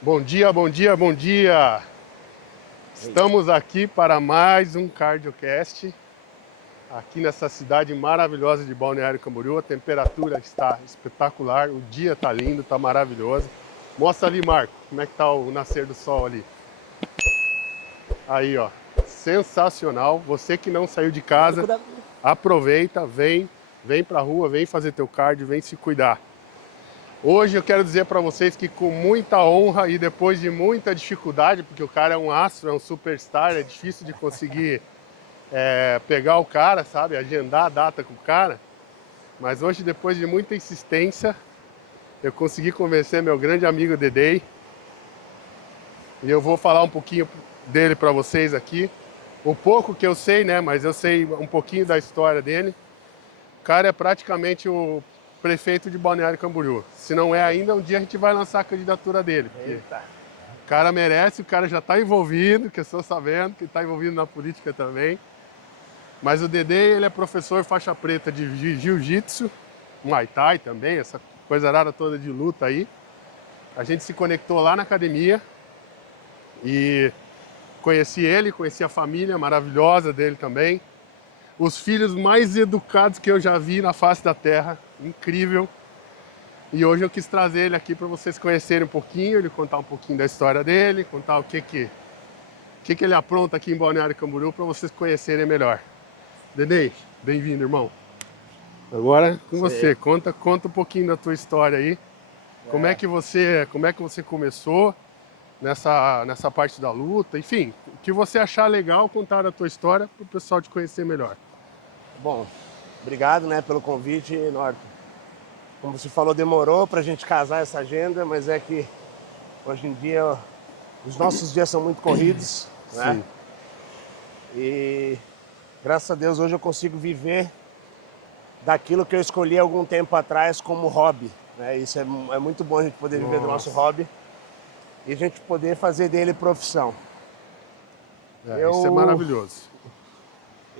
Bom dia, bom dia, bom dia! Estamos aqui para mais um CardioCast, aqui nessa cidade maravilhosa de Balneário Camboriú. A temperatura está espetacular, o dia está lindo, está maravilhoso. Mostra ali, Marco, como é que está o nascer do sol ali. Aí, ó, sensacional. Você que não saiu de casa, aproveita, vem pra rua, vem fazer teu cardio, vem se cuidar. Hoje eu quero dizer para vocês que com muita honra e depois de muita dificuldade, porque o cara é um astro, é um superstar, é difícil de conseguir pegar o cara, sabe, agendar a data com o cara. Mas hoje, depois de muita insistência, eu consegui convencer meu grande amigo Dedei. E eu vou falar um pouquinho dele para vocês aqui. O pouco que eu sei, né, mas eu sei um pouquinho da história dele. O cara é praticamente o prefeito de Balneário Camboriú. Se não é ainda, um dia a gente vai lançar a candidatura dele. Porque o cara merece, o cara já está envolvido, que eu estou sabendo, que está envolvido na política também. Mas o Dedê, ele é professor faixa preta de jiu-jitsu, Muay Thai também, essa coisa rara toda de luta aí. A gente se conectou lá na academia e conheci ele, conheci a família maravilhosa dele também. Os filhos mais educados que eu já vi na face da terra, incrível. E hoje eu quis trazer ele aqui para vocês conhecerem um pouquinho, ele contar um pouquinho da história dele, contar o que ele apronta aqui em Balneário Camboriú para vocês conhecerem melhor. Dedê, bem-vindo, irmão. Agora com você, conta um pouquinho da tua história aí. Como é que você começou nessa parte da luta, enfim, o que você achar legal contar a tua história para o pessoal te conhecer melhor. Bom, obrigado, né, pelo convite, Norton. Como você falou, demorou pra gente casar essa agenda, mas é que hoje em dia os nossos dias são muito corridos, né? Sim. E graças a Deus hoje eu consigo viver daquilo que eu escolhi algum tempo atrás como hobby, né? Isso é muito bom a gente poder viver do nosso hobby e a gente poder fazer dele profissão. Isso é maravilhoso.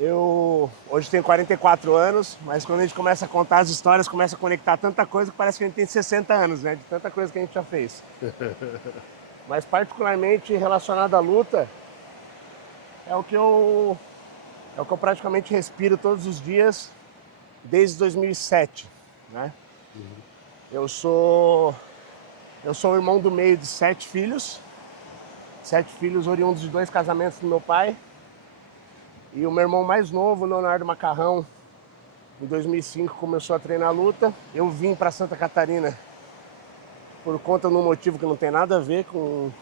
Eu hoje tenho 44 anos, mas quando a gente começa a contar as histórias, começa a conectar tanta coisa que parece que a gente tem 60 anos, né? De tanta coisa que a gente já fez. Mas particularmente relacionado à luta, é o que eu praticamente respiro todos os dias desde 2007, né? Eu sou o irmão do meio de 7 filhos oriundos de 2 casamentos do meu pai. E o meu irmão mais novo, Leonardo Macarrão, em 2005 começou a treinar luta. Eu vim para Santa Catarina por conta de um motivo que não tem nada a ver com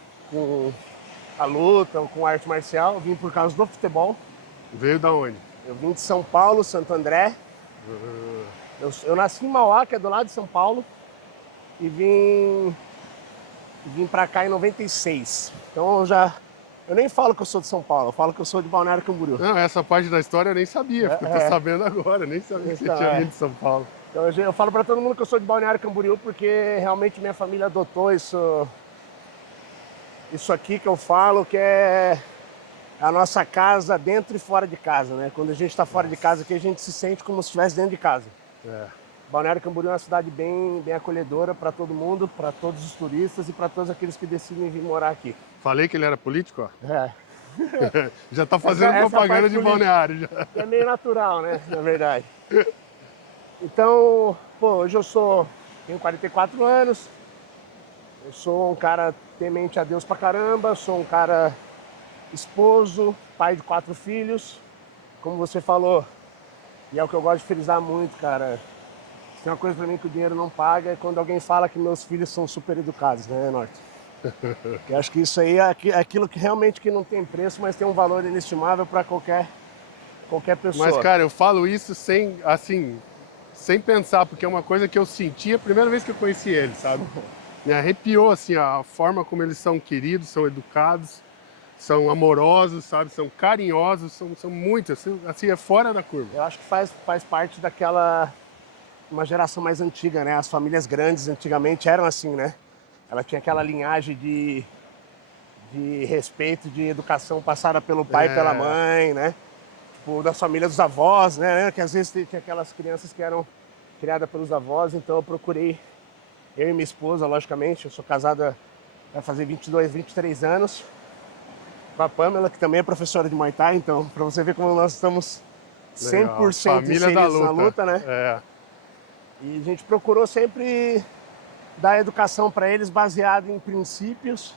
a luta ou com a arte marcial. Eu vim por causa do futebol. Veio da onde? Eu vim de São Paulo, Santo André. Eu nasci em Mauá, que é do lado de São Paulo, e vim para cá em 96. Então eu nem falo que eu sou de São Paulo, eu falo que eu sou de Balneário Camboriú. Não, essa parte da história eu nem sabia, porque eu tô sabendo agora, nem sabia que você tinha vindo de São Paulo. Então eu falo para todo mundo que eu sou de Balneário Camboriú porque realmente minha família adotou isso aqui que eu falo, que é a nossa casa dentro e fora de casa, né? Quando a gente está fora de casa aqui, a gente se sente como se estivesse dentro de casa. Balneário Camboriú é uma cidade bem acolhedora para todo mundo, para todos os turistas e para todos aqueles que decidem vir morar aqui. Falei que ele era político, ó. É. Já tá fazendo propaganda de Balneário. Já. É meio natural, né? Na verdade. Então, hoje tenho 44 anos, eu sou um cara temente a Deus pra caramba, sou um cara esposo, pai de 4 filhos, como você falou, e é o que eu gosto de frisar muito, cara. Tem uma coisa pra mim que o dinheiro não paga, é quando alguém fala que meus filhos são super educados, né, Norte? Eu acho que isso aí é aquilo que realmente que não tem preço, mas tem um valor inestimável para qualquer pessoa. Mas, cara, eu falo isso sem pensar, porque é uma coisa que eu senti a primeira vez que eu conheci ele, sabe? Me arrepiou, assim, a forma como eles são queridos, são educados, são amorosos, sabe? São carinhosos, são muito, assim, é fora da curva. Eu acho que faz parte uma geração mais antiga, né? As famílias grandes antigamente eram assim, né? Ela tinha aquela linhagem de respeito, de educação passada pelo pai e pela mãe, né? Tipo, das famílias dos avós, né? Que às vezes tinha aquelas crianças que eram criadas pelos avós, então eu procurei, eu e minha esposa, logicamente, eu sou casada vai fazer 22, 23 anos. Com a Pamela, que também é professora de Muay Thai, então, para você ver como nós estamos 100% inseridos na luta, né? É. E a gente procurou sempre dar educação para eles baseado em princípios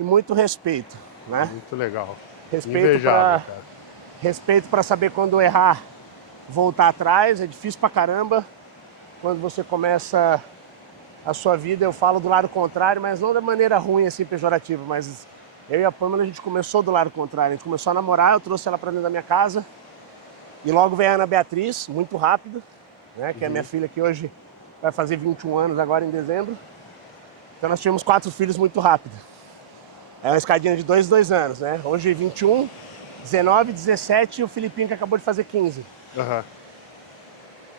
e muito respeito, né? Muito legal. Respeito para saber quando errar, voltar atrás, é difícil pra caramba. Quando você começa a sua vida, eu falo do lado contrário, mas não da maneira ruim, assim, pejorativa, mas eu e a Pamela, a gente começou do lado contrário. A gente começou a namorar, eu trouxe ela pra dentro da minha casa. E logo veio a Ana Beatriz, muito rápido, né? Que é minha filha, que hoje vai fazer 21 anos agora em dezembro. Então nós tínhamos 4 filhos muito rápido. É uma escadinha de 2 anos, né? Hoje 21, 19, 17 e o Filipinho que acabou de fazer 15. Uhum.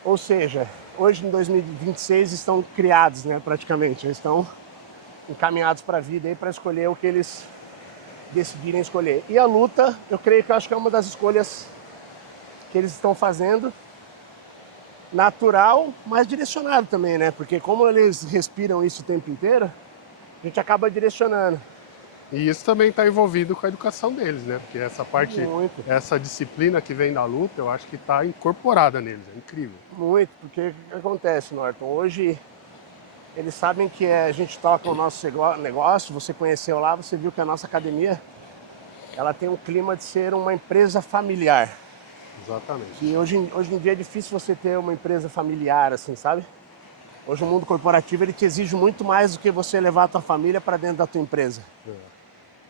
Ou seja, hoje em 2026 estão criados, né, praticamente. Eles estão encaminhados para a vida aí para escolher o que eles decidirem escolher. E a luta, eu creio que eu acho que é uma das escolhas que eles estão fazendo, natural, mas direcionado também, né? Porque como eles respiram isso o tempo inteiro, a gente acaba direcionando. E isso também está envolvido com a educação deles, né? Porque essa parte, essa disciplina que vem da luta, eu acho que está incorporada neles, é incrível. Muito, porque o que acontece, Norton? Hoje eles sabem que a gente toca o nosso negócio, você conheceu lá, você viu que a nossa academia, ela tem um clima de ser uma empresa familiar. Exatamente. E hoje em dia é difícil você ter uma empresa familiar, assim, sabe? Hoje o mundo corporativo, ele te exige muito mais do que você levar a tua família para dentro da tua empresa.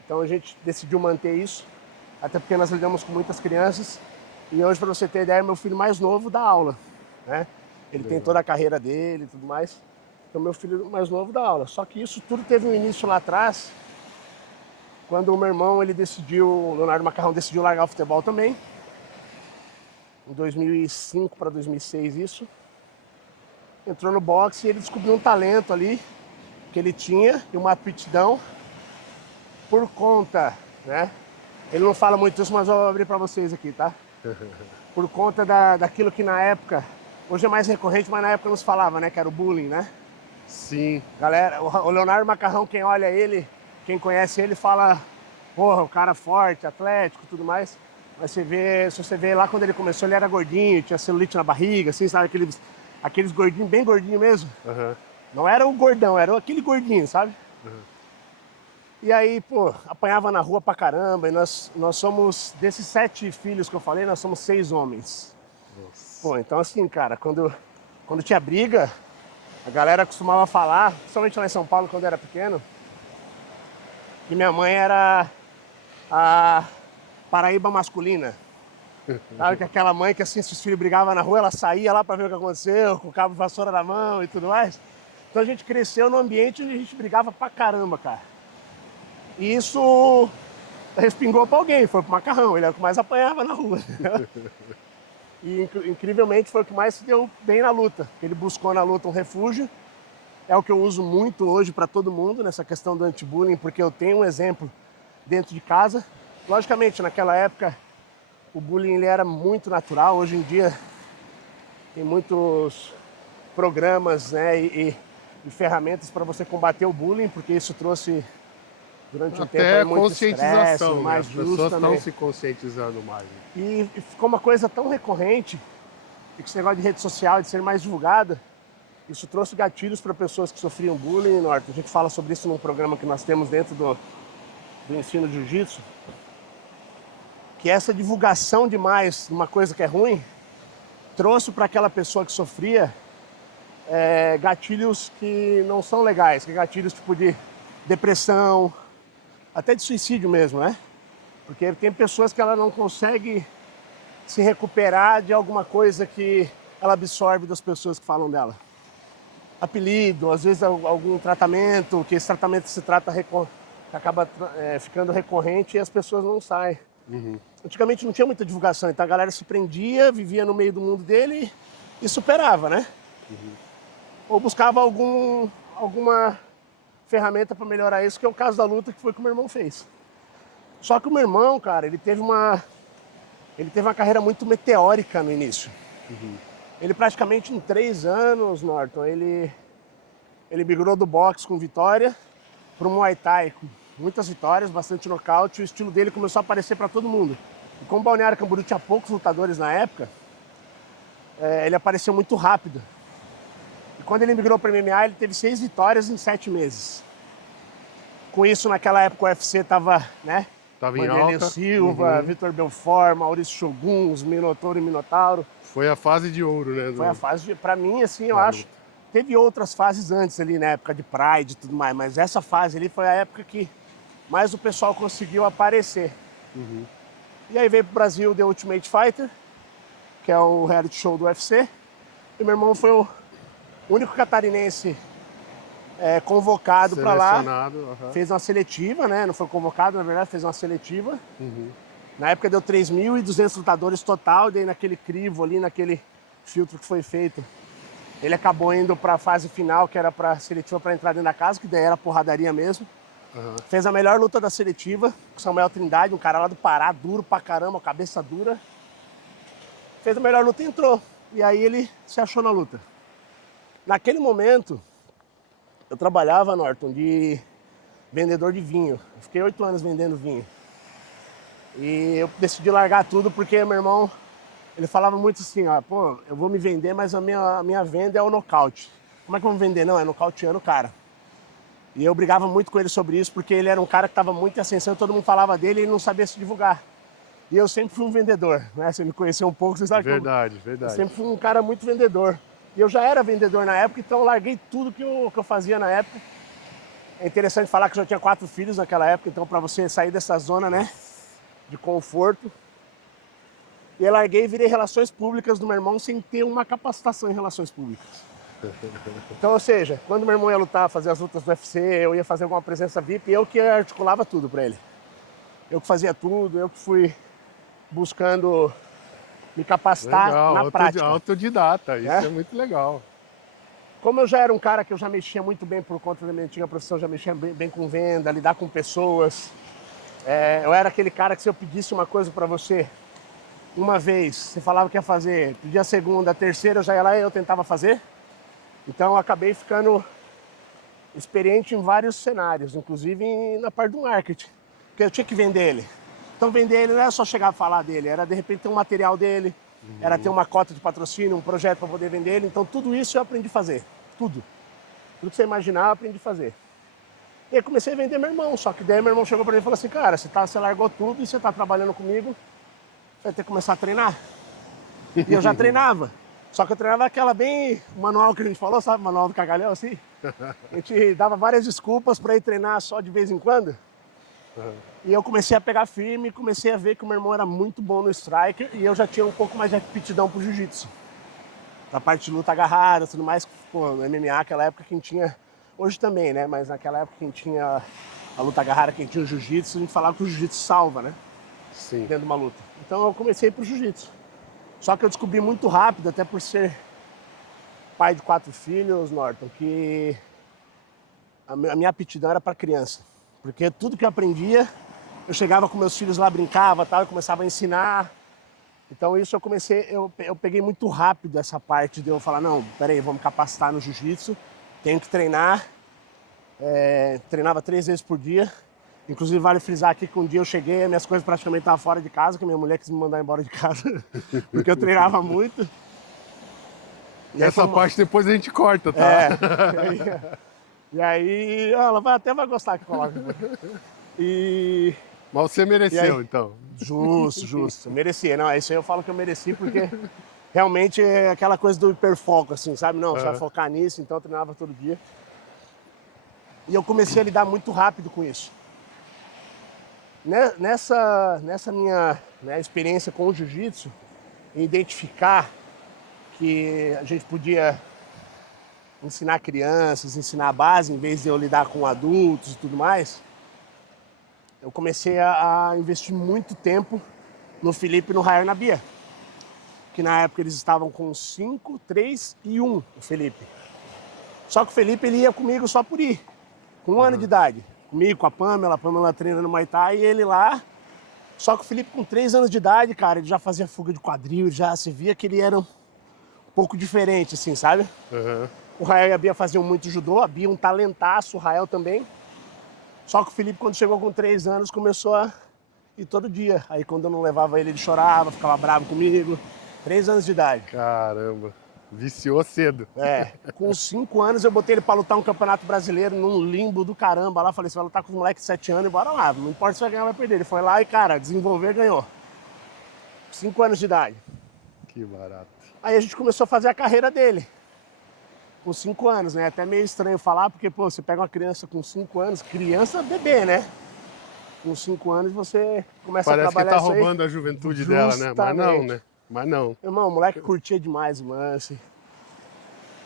Então a gente decidiu manter isso, até porque nós lidamos com muitas crianças. E hoje, para você ter ideia, meu filho mais novo dá aula, né? Ele tem toda a carreira dele e tudo mais. Então meu filho mais novo dá aula. Só que isso tudo teve um início lá atrás, quando o meu irmão, ele decidiu, o Leonardo Macarrão decidiu largar o futebol também. Em 2005 para 2006 isso. Entrou no boxe e ele descobriu um talento ali que ele tinha e uma aptidão por conta, né? Ele não fala muito isso, mas eu vou abrir para vocês aqui, tá? Por conta daquilo que na época, hoje é mais recorrente, mas na época não se falava, né? Que era o bullying, né? Sim. Galera, o Leonardo Macarrão, quem olha ele, quem conhece ele, fala, porra, o cara forte, atlético, tudo mais. Mas você vê, se você vê lá quando ele começou, ele era gordinho, tinha celulite na barriga, assim, sabe? Aqueles gordinhos, bem gordinhos mesmo. Uhum. Não era o gordão, era aquele gordinho, sabe? Uhum. E aí, pô, apanhava na rua pra caramba. E nós somos, desses 7 filhos que eu falei, nós somos 6 homens. Nossa. Pô, então assim, cara, quando tinha briga, a galera costumava falar, principalmente lá em São Paulo, quando eu era pequeno, que minha mãe era a Paraíba masculina. Sabe, que aquela mãe que assim, se os filhos brigavam na rua, ela saía lá pra ver o que aconteceu, com o cabo de vassoura na mão e tudo mais. Então a gente cresceu num ambiente onde a gente brigava pra caramba, cara. E isso respingou pra alguém, foi pro Macarrão, ele é o que mais apanhava na rua. E incrivelmente foi o que mais se deu bem na luta. Ele buscou na luta um refúgio. É o que eu uso muito hoje pra todo mundo nessa questão do anti-bullying, porque eu tenho um exemplo dentro de casa. Logicamente, naquela época, o bullying ele era muito natural. Hoje em dia, tem muitos programas, né, e ferramentas para você combater o bullying, porque isso trouxe, durante um tempo, aí, muito estresse, mais né? As pessoas estão se conscientizando mais. E ficou uma coisa tão recorrente, e que esse negócio de rede social, de ser mais divulgada, isso trouxe gatilhos para pessoas que sofriam bullying, Norton. A gente fala sobre isso num programa que nós temos dentro do ensino de jiu-jitsu, que essa divulgação demais de uma coisa que é ruim, trouxe para aquela pessoa que sofria gatilhos que não são legais, que gatilhos tipo de depressão, até de suicídio mesmo, né? Porque tem pessoas que ela não consegue se recuperar de alguma coisa que ela absorve das pessoas que falam dela. Apelido, às vezes algum tratamento, que esse tratamento se trata, acaba ficando recorrente e as pessoas não saem. Uhum. Antigamente não tinha muita divulgação, então a galera se prendia, vivia no meio do mundo dele e superava, né? Uhum. Ou buscava alguma ferramenta para melhorar isso, que é o caso da luta, que foi o que o meu irmão fez. Só que o meu irmão, cara, ele teve uma carreira muito meteórica no início. Uhum. Ele praticamente em 3 anos, Norton, ele migrou do boxe com vitória para o Muay Thai, com muitas vitórias, bastante nocaute, o estilo dele começou a aparecer para todo mundo. E como Balneário Camboriú tinha poucos lutadores na época, ele apareceu muito rápido. E quando ele migrou para MMA, ele teve 6 vitórias em 7 meses. Com isso, naquela época, o UFC estava, né? Tava em Vanderlei alta. Silva, Vitor Belfort, Maurício Shogun, os Minotauro e Minotauro. Foi a fase de ouro, né? Foi a fase, pra mim, assim, eu acho. Teve outras fases antes ali, na época de Pride e tudo mais, mas essa fase ali foi a época que mais o pessoal conseguiu aparecer. E aí veio pro Brasil The Ultimate Fighter, que é o reality show do UFC. E meu irmão foi o único catarinense convocado para lá. Fez uma seletiva, né? Não foi convocado, na verdade, fez uma seletiva. Na época deu 3.200 lutadores total, daí naquele crivo ali, naquele filtro que foi feito, ele acabou indo para a fase final, que era para seletiva para entrar dentro da casa, que daí era porradaria mesmo. Fez a melhor luta da seletiva, com Samuel Trindade, um cara lá do Pará, duro pra caramba, cabeça dura. Fez a melhor luta e entrou. E aí ele se achou na luta. Naquele momento, eu trabalhava, Norton, de vendedor de vinho. Eu fiquei 8 anos vendendo vinho. E eu decidi largar tudo porque meu irmão, ele falava muito assim, ó, pô, eu vou me vender, mas a minha venda é o nocaute. Como é que eu vou me vender? Não, é nocauteando o cara. E eu brigava muito com ele sobre isso, porque ele era um cara que estava muito em ascensão, todo mundo falava dele e ele não sabia se divulgar. E eu sempre fui um vendedor, né? Você me conheceu um pouco, você sabe que verdade. Eu sempre fui um cara muito vendedor. E eu já era vendedor na época, então eu larguei tudo que eu fazia na época. É interessante falar que eu já tinha 4 filhos naquela época, então para você sair dessa zona, né, de conforto. E eu larguei e virei relações públicas do meu irmão sem ter uma capacitação em relações públicas. Então, ou seja, quando meu irmão ia lutar, fazer as lutas do UFC, eu ia fazer alguma presença VIP, eu que articulava tudo para ele. Eu que fazia tudo, eu que fui buscando me capacitar na prática. Autodidata, isso é muito legal. Como eu já era um cara que eu já mexia muito bem por conta da minha antiga profissão, já mexia bem com venda, lidar com pessoas. Eu era aquele cara que se eu pedisse uma coisa para você, uma vez, você falava que ia fazer, pedia a segunda, a terceira, eu já ia lá e eu tentava fazer. Então eu acabei ficando experiente em vários cenários, inclusive na parte do marketing, porque eu tinha que vender ele. Então vender ele não era só chegar a falar dele, era de repente ter um material dele, era ter uma cota de patrocínio, um projeto para poder vender ele. Então tudo isso eu aprendi a fazer, tudo. Tudo que você imaginar eu aprendi a fazer. E aí comecei a vender meu irmão, só que daí meu irmão chegou para mim e falou assim, cara, você largou tudo e você está trabalhando comigo, você vai ter que começar a treinar. E eu já treinava. Só que eu treinava aquela bem, o manual que a gente falou, sabe? O manual do cagalhão, assim. A gente dava várias desculpas para ir treinar só de vez em quando. E eu comecei a pegar firme, comecei a ver que o meu irmão era muito bom no striker e eu já tinha um pouco mais de aptidão pro jiu-jitsu. Pra parte de luta agarrada, tudo mais. Pô, no MMA, naquela época quem tinha, hoje também, né? Mas naquela época quem tinha a luta agarrada, quem tinha o jiu-jitsu, a gente falava que o jiu-jitsu salva, né? Sim. Dentro de uma luta. Então eu comecei pro jiu-jitsu. Só que eu descobri muito rápido, até por ser pai de 4 filhos, Norton, que a minha aptidão era para criança. Porque tudo que eu aprendia, eu chegava com meus filhos lá, brincava, tal, eu começava a ensinar. Então isso eu peguei muito rápido essa parte de eu falar, não, peraí, vou me capacitar no jiu-jitsu, tenho que treinar. Treinava 3 vezes por dia. Inclusive, vale frisar aqui que um dia eu cheguei, minhas coisas praticamente estavam fora de casa, que minha mulher quis me mandar embora de casa, porque eu treinava muito. E essa parte depois a gente corta, tá? E aí, ela até vai gostar que coloca. Mas você mereceu, aí, então. Justo. Mereci. Não, isso aí eu falo que eu mereci, porque realmente é aquela coisa do hiperfoco, assim, sabe? Não, você vai focar nisso, então eu treinava todo dia. E eu comecei a lidar muito rápido com isso. Nessa minha experiência com o jiu-jitsu, identificar que a gente podia ensinar crianças, ensinar a base, em vez de eu lidar com adultos e tudo mais, eu comecei a investir muito tempo no Felipe e no Rael e na Bia. Que na época eles estavam com 5, 3 e 1, o Felipe. Só que o Felipe ele ia comigo só por ir, com 1 ano de idade. Comigo, com a Pamela treina no Muay Thai e ele lá. Só que o Felipe com 3 anos de idade, cara, ele já fazia fuga de quadril, já se via que ele era um pouco diferente, assim, sabe? O Rael e a Bia faziam muito judô, a Bia um talentaço, o Rael também. Só que o Felipe, quando chegou com 3 anos, começou a ir todo dia. Aí quando eu não levava ele, ele chorava, ficava bravo comigo. 3 anos de idade. Caramba, viciou cedo. Com 5 anos eu botei ele pra lutar um campeonato brasileiro num limbo do caramba lá. Falei, você vai lutar com os moleques de 7 anos e bora lá. Não importa se vai ganhar ou vai perder. Ele foi lá e, cara, desenvolveu e ganhou. 5 anos de idade. Que barato. Aí a gente começou a fazer a carreira dele. Com 5 anos, né? Até meio estranho falar, porque, pô, você pega uma criança com 5 anos, criança bebê, né? Com 5 anos você começa a trabalhar Parece que tá isso aí. roubando a juventude dela, né? Mas não, né? Mas não. Irmão, o moleque curtia demais o lance.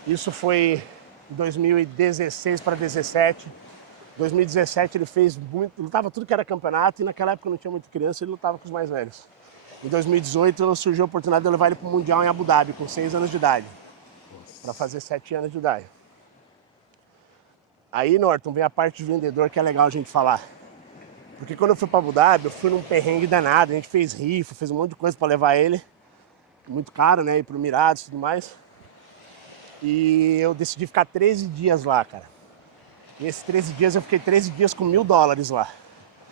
Isso foi em 2016 para 2017. 2017 ele fez muito, lutava tudo que era campeonato e naquela época não tinha muita criança, ele lutava com os mais velhos. Em 2018 surgiu a oportunidade de eu levar ele para o Mundial em Abu Dhabi, com 6 anos de idade. Para fazer 7 anos de idade. Aí, Norton, vem a parte de vendedor que é legal a gente falar. Porque quando eu fui para Abu Dhabi, eu fui num perrengue danado, a gente fez rifa, fez um monte de coisa para levar ele. Muito caro, né, ir pro Emirados e tudo mais. E eu decidi ficar 13 dias lá, cara. E esses 13 dias eu fiquei 13 dias com $1.000 lá.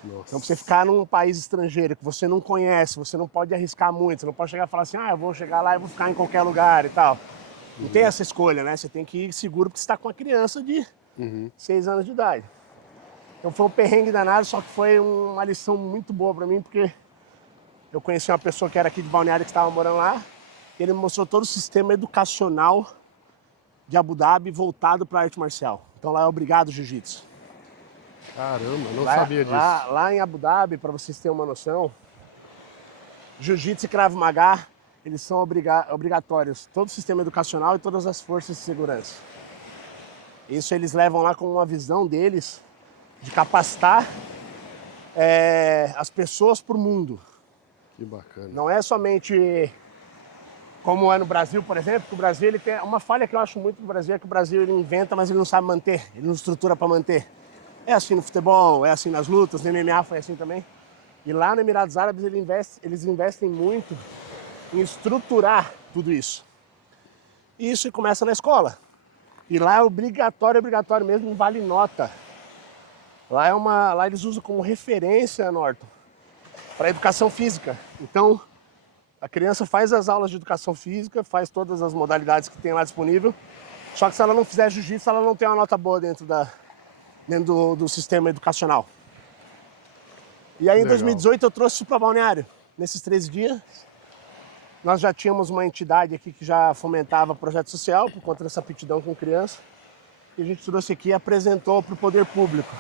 Nossa. Então, pra você ficar num país estrangeiro que você não conhece, você não pode arriscar muito, você não pode chegar e falar assim, eu vou chegar lá e vou ficar em qualquer lugar e tal. Não tem essa escolha, né? Você tem que ir seguro porque você está com uma criança de 6 anos de idade. Então foi um perrengue danado, só que foi uma lição muito boa pra mim, porque eu conheci uma pessoa que era aqui de Balneário que estava morando lá, e ele me mostrou todo o sistema educacional de Abu Dhabi voltado para arte marcial. Então lá é obrigado jiu-jitsu. Caramba, não sabia disso. Lá em Abu Dhabi, para vocês terem uma noção, jiu-jitsu e Krav Maga, eles são obrigatórios. Todo o sistema educacional e todas as forças de segurança. Isso eles levam lá com uma visão deles de capacitar as pessoas para o mundo. Que bacana. Não é somente como é no Brasil, por exemplo, que o Brasil ele tem uma falha que eu acho muito no Brasil, é que o Brasil ele inventa, mas ele não sabe manter, ele não estrutura para manter. É assim no futebol, é assim nas lutas, no MMA foi assim também. E lá no Emirados Árabes eles investem muito em estruturar tudo isso. E isso começa na escola. E lá é obrigatório mesmo, não vale nota. Lá eles usam como referência, Norton, para educação física. Então, a criança faz as aulas de educação física, faz todas as modalidades que tem lá disponível. Só que se ela não fizer jiu-jitsu, ela não tem uma nota boa dentro do sistema educacional. E aí, em 2018, eu trouxe isso para Balneário. Nesses 13 dias, nós já tínhamos uma entidade aqui que já fomentava projeto social por conta dessa aptidão com criança. E a gente trouxe aqui e apresentou para o poder público.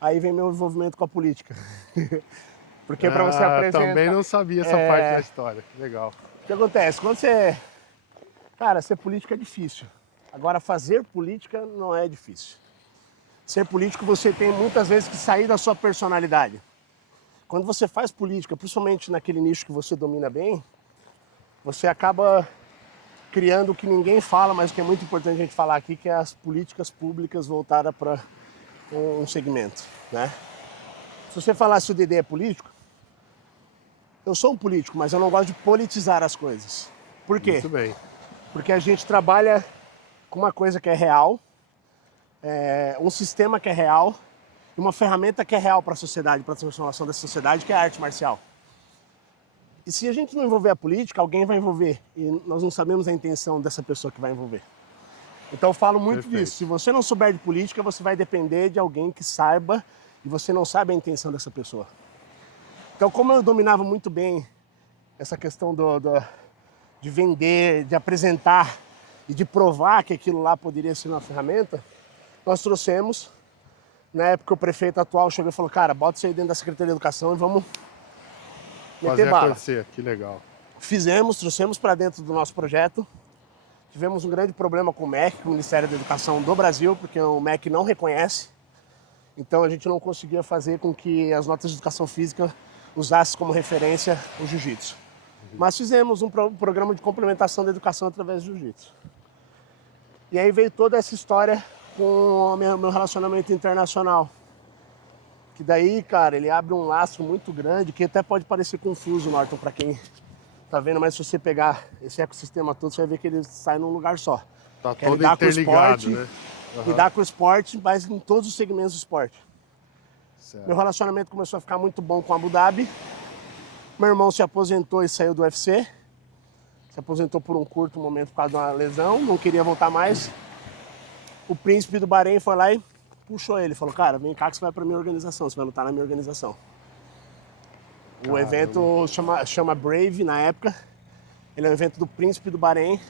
Aí vem meu envolvimento com a política. Porque para você apresentar... Também não sabia essa parte da história. Legal. O que acontece? Quando você... Cara, ser político é difícil. Agora, fazer política não é difícil. Ser político, você tem muitas vezes que sair da sua personalidade. Quando você faz política, principalmente naquele nicho que você domina bem, você acaba criando o que ninguém fala, mas o que é muito importante a gente falar aqui, que é as políticas públicas voltadas para um segmento, né? Se você falar se o Dedê é político, eu sou um político, mas eu não gosto de politizar as coisas. Por quê? Muito bem. Porque a gente trabalha com uma coisa que é real, um sistema que é real, e uma ferramenta que é real para a sociedade, para a transformação da sociedade, que é a arte marcial. E se a gente não envolver a política, alguém vai envolver. E nós não sabemos a intenção dessa pessoa que vai envolver. Então eu falo muito disso. Se você não souber de política, você vai depender de alguém que saiba e você não sabe a intenção dessa pessoa. Então, como eu dominava muito bem essa questão de vender, de apresentar e de provar que aquilo lá poderia ser uma ferramenta, nós trouxemos. Na época, o prefeito atual chegou e falou, cara, bota isso aí dentro da Secretaria de Educação e vamos meter bala. Acontecer, que legal. Fizemos, trouxemos para dentro do nosso projeto. Tivemos um grande problema com o MEC, com o Ministério da Educação do Brasil, porque o MEC não reconhece. Então a gente não conseguia fazer com que as notas de educação física usassem como referência o jiu-jitsu. Mas fizemos um programa de complementação da educação através do jiu-jitsu. E aí veio toda essa história com o meu relacionamento internacional. Que daí, cara, ele abre um laço muito grande, que até pode parecer confuso, Norton, para quem tá vendo, mas se você pegar esse ecossistema todo, você vai ver que ele sai num lugar só. Tá todo interligado, né? Lidar com o esporte, mas em todos os segmentos do esporte. Certo. Meu relacionamento começou a ficar muito bom com Abu Dhabi. Meu irmão se aposentou e saiu do UFC. Se aposentou por um curto momento por causa de uma lesão, não queria voltar mais. O príncipe do Bahrein foi lá e puxou ele. Falou, cara, vem cá que você vai pra minha organização, você vai lutar na minha organização. O evento chama Brave na época. Ele é um evento do príncipe do Bahrein.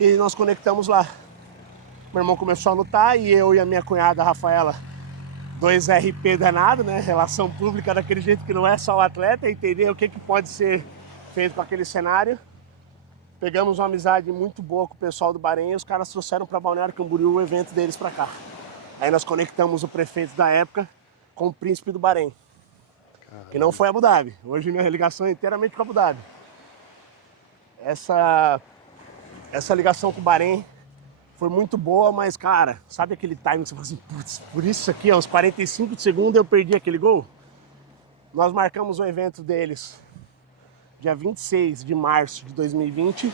E nós conectamos lá. Meu irmão começou a lutar e eu e a minha cunhada, a Rafaela, 2 RP danado, né? Relação pública daquele jeito que não é só o atleta, entender o que pode ser feito com aquele cenário. Pegamos uma amizade muito boa com o pessoal do Bahrein e os caras trouxeram para Balneário Camboriú o evento deles para cá. Aí nós conectamos o prefeito da época com o príncipe do Bahrein, que não foi Abu Dhabi. Hoje minha ligação é inteiramente com Abu Dhabi. Essa ligação com o Bahrein foi muito boa, mas, cara, sabe aquele timing que você fala assim, putz, por isso aqui, aos 45 segundos eu perdi aquele gol? Nós marcamos um evento deles dia 26 de março de 2020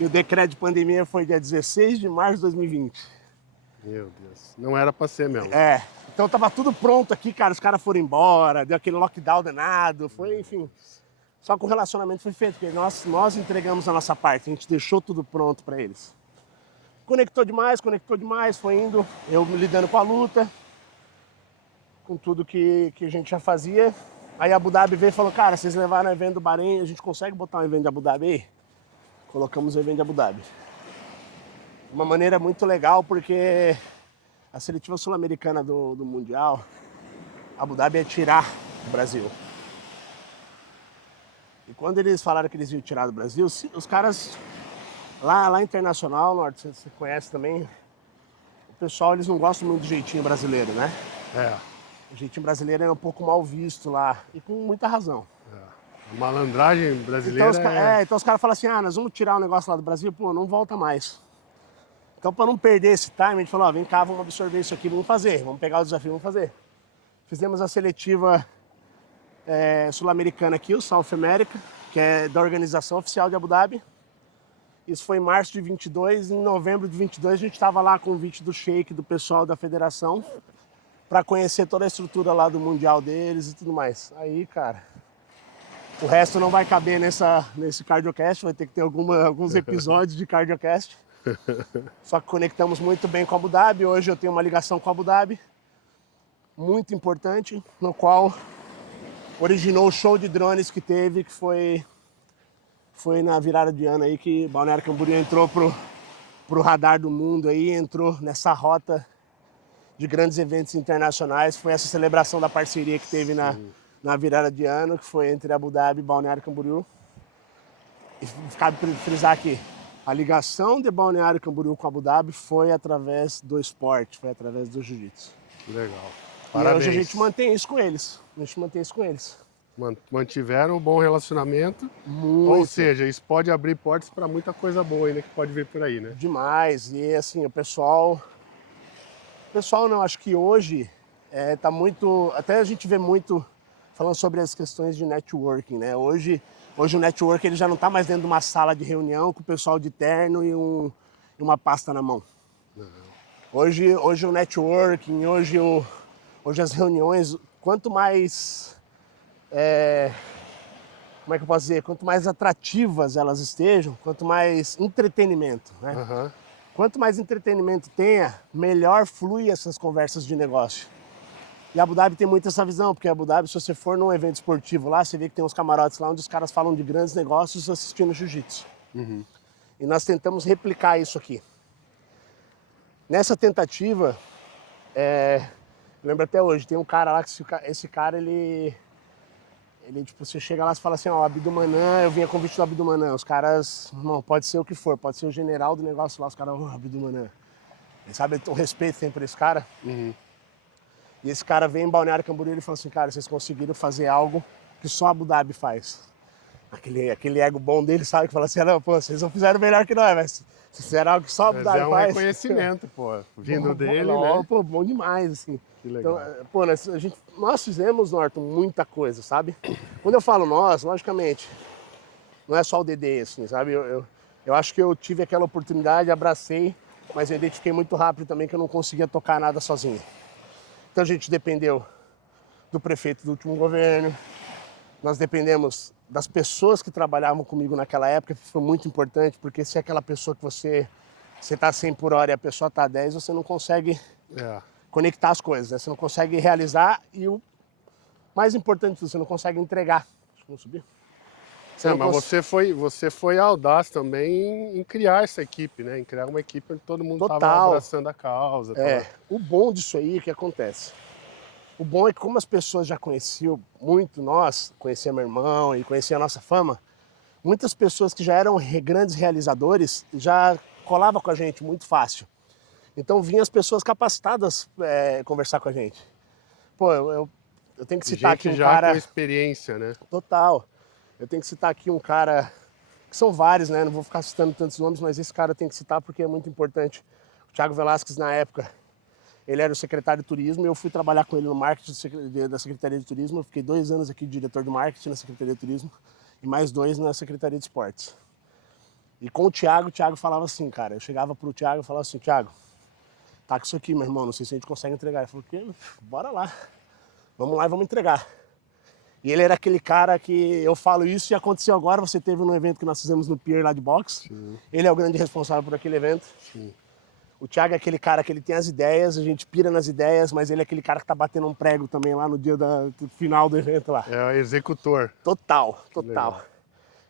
e o decreto de pandemia foi dia 16 de março de 2020. Meu Deus, não era pra ser mesmo. É, então tava tudo pronto aqui, cara, os caras foram embora, deu aquele lockdown danado, foi, enfim. Só que o relacionamento foi feito, porque nós entregamos a nossa parte, a gente deixou tudo pronto pra eles. Conectou demais, foi indo, eu lidando com a luta, com tudo que a gente já fazia. Aí a Abu Dhabi veio e falou, cara, vocês levaram o evento do Bahrein, a gente consegue botar um evento de Abu Dhabi aí? Colocamos o evento de Abu Dhabi. Uma maneira muito legal, porque a seletiva sul-americana do Mundial, Abu Dhabi ia tirar o Brasil. E quando eles falaram que eles iam tirar do Brasil, os caras lá internacional, Norte, você conhece também, o pessoal, eles não gostam muito do jeitinho brasileiro, né? É. O jeitinho brasileiro é um pouco mal visto lá, e com muita razão. A malandragem brasileira então os caras falam assim, nós vamos tirar o negócio lá do Brasil, pô, não volta mais. Então, para não perder esse time, a gente falou, vem cá, vamos absorver isso aqui, vamos fazer, vamos pegar o desafio, vamos fazer. Fizemos a seletiva sul-americana aqui, o South America, que é da organização oficial de Abu Dhabi. Isso foi em março de 22, em novembro de 22 a gente estava lá com o convite do Sheik, do pessoal da federação, para conhecer toda a estrutura lá do Mundial deles e tudo mais. Aí, cara, o resto não vai caber nesse CardioCast, vai ter que ter alguns episódios de CardioCast. Só que conectamos muito bem com a Abu Dhabi. Hoje eu tenho uma ligação com a Abu Dhabi, muito importante, no qual originou o show de drones que teve, que foi na virada de ano aí que Balneário Camboriú entrou pro radar do mundo aí, entrou nessa rota de grandes eventos internacionais. Foi essa celebração da parceria que teve na virada de ano, que foi entre Abu Dhabi e Balneário Camboriú. E cabe frisar aqui, a ligação de Balneário Camboriú com Abu Dhabi foi através do esporte, foi através do jiu-jitsu. legal. Parabéns. E hoje a gente mantém isso com eles. Mantiveram um bom relacionamento. Muito. Ou seja, isso pode abrir portas para muita coisa boa ainda que pode vir por aí, né? Demais. E assim, o pessoal não, acho que hoje tá muito, até a gente vê muito falando sobre as questões de networking, né? Hoje o networking ele já não está mais dentro de uma sala de reunião com o pessoal de terno e uma pasta na mão. Uhum. Hoje o networking, hoje as reuniões, quanto mais como é que eu posso dizer? Quanto mais atrativas elas estejam, quanto mais entretenimento, né? Uhum. Quanto mais entretenimento tenha, melhor flui essas conversas de negócio. E a Abu Dhabi tem muito essa visão, porque a Abu Dhabi, se você for num evento esportivo lá, você vê que tem uns camarotes lá onde os caras falam de grandes negócios assistindo jiu-jitsu. Uhum. E nós tentamos replicar isso aqui. Nessa tentativa, lembro até hoje, tem um cara lá, que esse cara, ele tipo, você chega lá e fala assim, Abdulmanã, eu vim a convite do Abdulmanã. Os caras, não, pode ser o que for, pode ser o general do negócio lá, os caras, Abdulmanã. Sabe o respeito que tem por esse cara? Uhum. E esse cara vem em Balneário Camboriú e fala assim, cara, vocês conseguiram fazer algo que só Abu Dhabi faz. Aquele ego bom dele, sabe, que fala assim, não, pô, vocês não fizeram melhor que nós, mas vocês fizeram algo que só Abu Dhabi faz. É um reconhecimento, pô, vindo dele, né? Pô, bom demais, assim. Que legal. Então, pô, nós fizemos, Norton, muita coisa, sabe? Quando eu falo nós, logicamente, não é só o Dedê, assim, sabe? Eu acho que eu tive aquela oportunidade, abracei, mas eu identifiquei muito rápido também que eu não conseguia tocar nada sozinho. Então a gente dependeu do prefeito do último governo, nós dependemos das pessoas que trabalhavam comigo naquela época, que foi muito importante, porque se é aquela pessoa que você tá 100 por hora e a pessoa tá 10, você não consegue conectar as coisas, né? Você não consegue realizar e o mais importante, você não consegue entregar. Vamos subir? Mas você foi audaz também em criar essa equipe, né? Em criar uma equipe onde todo mundo estava abraçando a causa. O bom disso aí é que acontece. O bom é que como as pessoas já conheciam muito nós, conheciam meu irmão e conheciam a nossa fama, muitas pessoas que já eram grandes realizadores já colavam com a gente muito fácil. Então vinham as pessoas capacitadas conversar com a gente. Pô, eu tenho que citar aqui um já cara... com experiência, né? Total. Eu tenho que citar aqui um cara, que são vários, né? Não vou ficar citando tantos nomes, mas esse cara eu tenho que citar porque é muito importante. O Thiago Velasquez, na época, ele era o secretário de turismo e eu fui trabalhar com ele no marketing da Secretaria de Turismo. Eu fiquei 2 anos aqui de diretor de marketing na Secretaria de Turismo e mais 2 na Secretaria de Esportes. E com o Thiago falava assim, cara, eu chegava pro Thiago e falava assim, Thiago, tá com isso aqui, meu irmão, não sei se a gente consegue entregar. Ele falou, que? Bora lá, vamos lá e vamos entregar. E ele era aquele cara que eu falo isso e aconteceu agora, você teve num evento que nós fizemos no Pier lá de boxe. Sim. Ele é o grande responsável por aquele evento. Sim. O Thiago é aquele cara que ele tem as ideias, a gente pira nas ideias, mas ele é aquele cara que tá batendo um prego também lá no dia do final do evento lá. É o executor. Total.